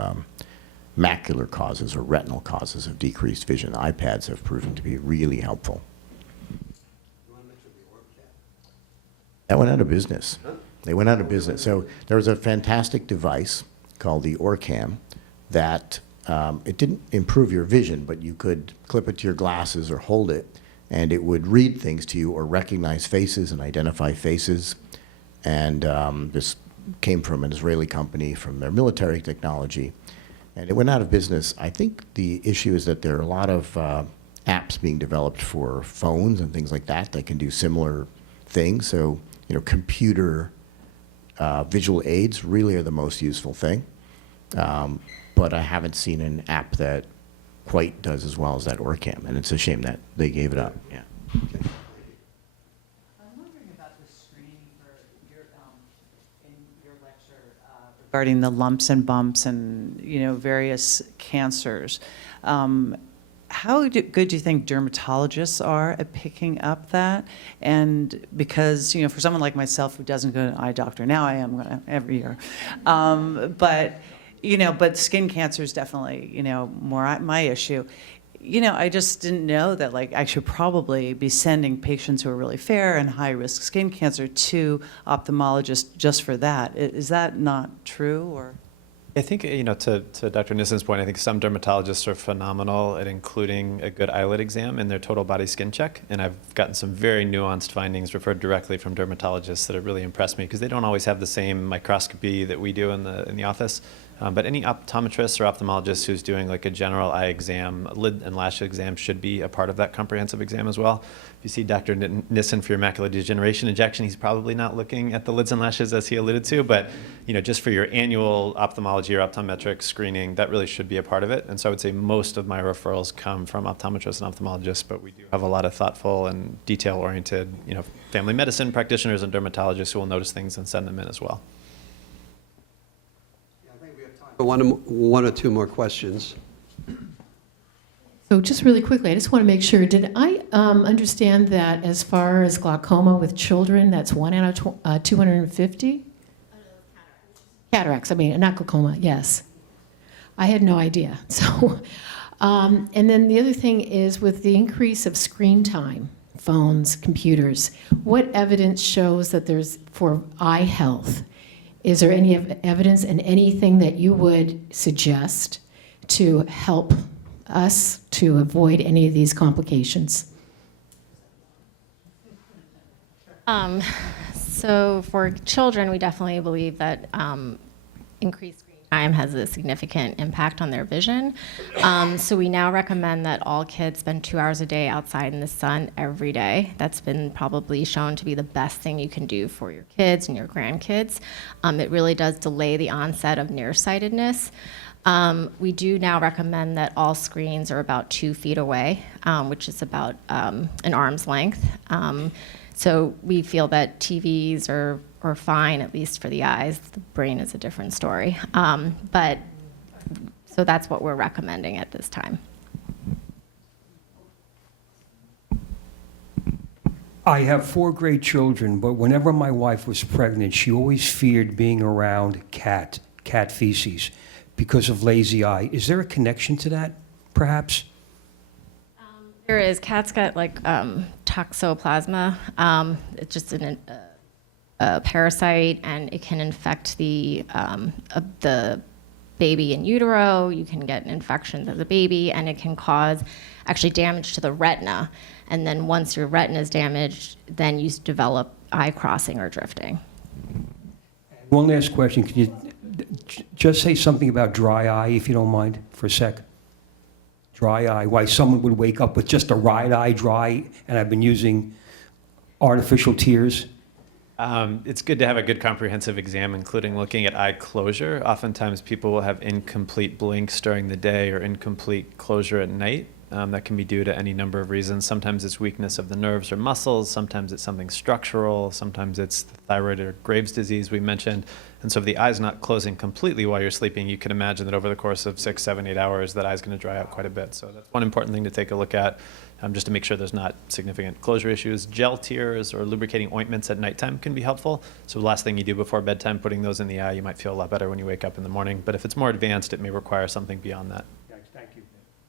macular causes or retinal causes of decreased vision. iPads have proven to be really helpful. That went out of business. They went out of business. So there was a fantastic device called the Orcam that it didn't improve your vision, but you could clip it to your glasses or hold it, and it would read things to you or recognize faces and identify faces. And this came from an Israeli company from their military technology, and it went out of business. I think the issue is that there are a lot of apps being developed for phones and things like that that can do similar things. So, you know, computer visual aids really are the most useful thing. But I haven't seen an app that quite does as well as that Orcam, and it's a shame that they gave it up. Yeah. Okay. I'm wondering about the screening for your, in your lecture regarding the lumps and bumps and, you know, various cancers. How good do you think dermatologists are at picking up that? And because, you know, for someone like myself who doesn't go to an eye doctor, now I am going to every year. But, you know, but skin cancer is definitely, you know, more my issue. You know, I just didn't know that, like, I should probably be sending patients who are really fair and high-risk skin cancer to ophthalmologists just for that. Is that not true, or? I think, you know, to Dr. Nissen's point, I think some dermatologists are phenomenal at including a good eyelid exam in their total body skin check. And I've gotten some very nuanced findings referred directly from dermatologists that have really impressed me because they don't always have the same microscopy that we do in the office. But any optometrist or ophthalmologist who's doing like a general eye exam, lid and lash exam should be a part of that comprehensive exam as well. If you see Dr. Nissen for your macular degeneration injection, he's probably not looking at the lids and lashes as he alluded to, but you know, just for your annual ophthalmology or optometric screening, that really should be a part of it. And so I would say most of my referrals come from optometrists and ophthalmologists, but we do have a lot of thoughtful and detail-oriented, you know, family medicine practitioners and dermatologists who will notice things and send them in as well. One or two more questions. So just really quickly, I just want to make sure, did I understand that as far as glaucoma with children, that's 1 out of 250? Cataracts, I mean, not glaucoma, yes. I had no idea. So, and then the other thing is with the increase of screen time, phones, computers, what evidence shows that there's for eye health? Is there any evidence and anything that you would suggest to help us to avoid any of these complications? So for children, we definitely believe that increased screen time has a significant impact on their vision. So we now recommend that all kids spend 2 hours a day outside in the sun every day. That's been probably shown to be the best thing you can do for your kids and your grandkids. It really does delay the onset of nearsightedness. We do now recommend that all screens are about 2 feet away, which is about an arm's length. So we feel that TVs are fine, at least for the eyes. The brain is a different story. So that's what we're recommending at this time. I have 4 great children, but whenever my wife was pregnant, she always feared being around cat feces because of lazy eye. Is there a connection to that, perhaps? There is. Cats get like toxoplasma. It's just a parasite, and it can infect the baby in utero. You can get infections as a baby, and it can cause actually damage to the retina. And then once your retina is damaged, then you develop eye crossing or drifting. One last question. Can you just say something about dry eye, if you don't mind, for a sec? Dry eye, why someone would wake up with just a right eye dry, and I've been using artificial tears. It's good to have a good comprehensive exam, including looking at eye closure. Oftentimes people will have incomplete blinks during the day or incomplete closure at night. That can be due to any number of reasons. Sometimes it's weakness of the nerves or muscles. Sometimes it's something structural. Sometimes it's the thyroid or Graves' disease we mentioned. And so if the eye's not closing completely while you're sleeping, you can imagine that over the course of 6, 7, 8 hours, that eye's going to dry out quite a bit. So that's one important thing to take a look at, just to make sure there's not significant closure issues. Gel tears or lubricating ointments at nighttime can be helpful. So the last thing you do before bedtime, putting those in the eye, you might feel a lot better when you wake up in the morning. But if it's more advanced, it may require something beyond that. Thank you.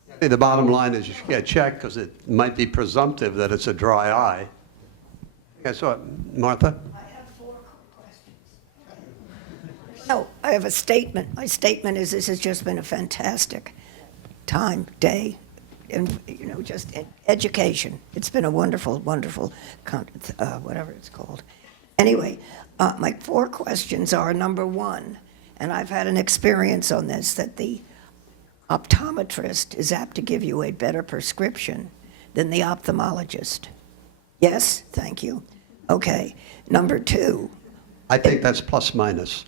I think the bottom line is you should get checked because it might be presumptive that it's a dry eye. Okay, so Martha? No, I have a statement. My statement is this has just been a fantastic day, and, just education. It's been a wonderful, wonderful, whatever it's called. Anyway, my 4 questions are, number 1, and I've had an experience on this, that the optometrist is apt to give you a better prescription than the ophthalmologist. Yes? Thank you. Okay. Number 2. I think that's plus minus.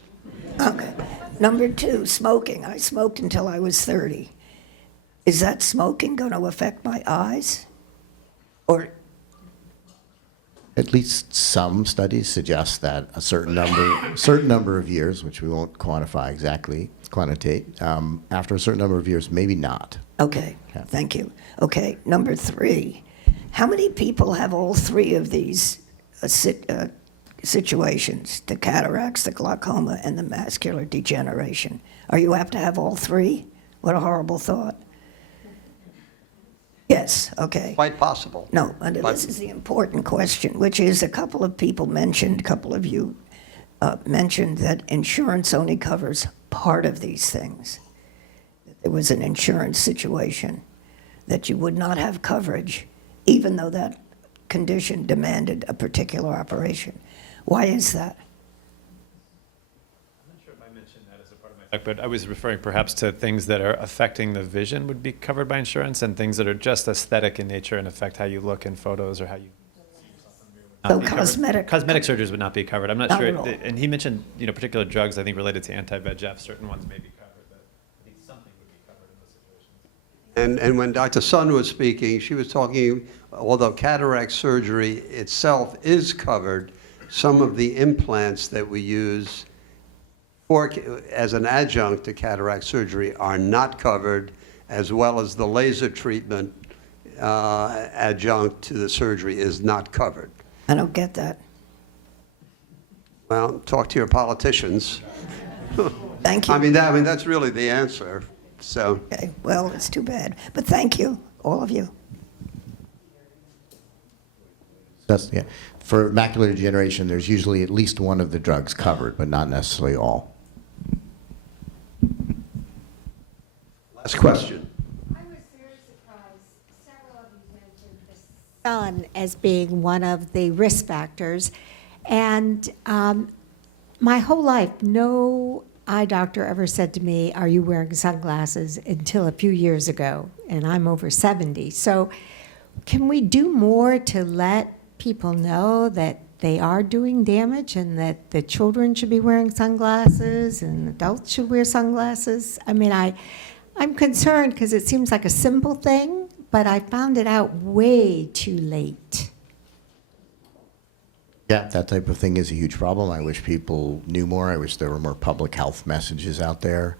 Okay. Number 2, smoking. I smoked until I was 30. Is that smoking going to affect my eyes? Or At least some studies suggest that a certain number of years, which we won't quantitate, after a certain number of years, maybe not. Okay, Yeah. thank you. Okay, number 3, how many people have all 3 of these situations, the cataracts, the glaucoma, and the macular degeneration? Are you apt to have all 3? What a horrible thought. Yes, okay. Quite possible. No, and this is the important question, which is a couple of you mentioned that insurance only covers part of these things. That there was an insurance situation, that you would not have coverage, even though that condition demanded a particular operation. Why is that? I'm not sure if I mentioned that as a part of my talk, but I was referring perhaps to things that are affecting the vision would be covered by insurance, and things that are just aesthetic in nature and affect how you look in photos or how you see yourself in the mirror would not be covered. Cosmetic surgeries would not be covered. I'm not Not sure. at all. And he mentioned, particular drugs, I think, related to anti-VEGF. Certain ones may be covered, but I think something would be covered in those situations. And when Dr. Sun was speaking, she was talking, although cataract surgery itself is covered, some of the implants that we use as an adjunct to cataract surgery are not covered, as well as the laser treatment adjunct to the surgery is not covered. I don't get that. Well, talk to your politicians. Thank you. I mean, that's really the answer. So, Okay, well, it's too bad. But thank you, all of you. Yeah. For macular degeneration, there's usually at least one of the drugs covered, but not necessarily all. last question. I was seriously son as being one of the risk factors. And my whole life, no eye doctor ever said to me, "Are you wearing sunglasses?" until a few years ago, and I'm over 70. So can we do more to let people know that they are doing damage and that the children should be wearing sunglasses and adults should wear sunglasses? I mean, I'm concerned because it seems like a simple thing, but I found it out way too late. Yeah, that type of thing is a huge problem. I wish people knew more. I wish there were more public health messages out there.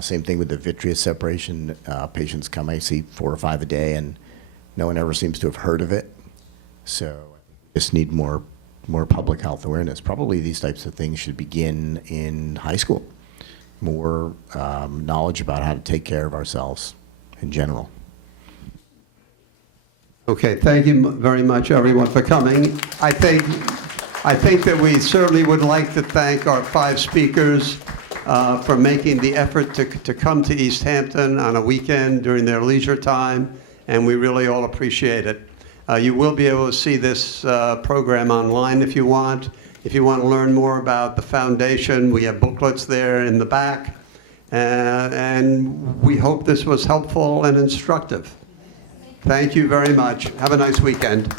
Same thing with the vitreous separation. Patients come, I see 4 or 5 a day, and no one ever seems to have heard of it. So just need more public health awareness. Probably these types of things should begin in high school. More knowledge about how to take care of ourselves in general. Okay, thank you very much, everyone, for coming. I think that we certainly would like to thank our 5 speakers for making the effort to come to East Hampton on a weekend during their leisure time, and we really all appreciate it. You will be able to see this program online if you want. If you want to learn more about the foundation, we have booklets there in the back, and we hope this was helpful and instructive. Thank you very much. Have a nice weekend.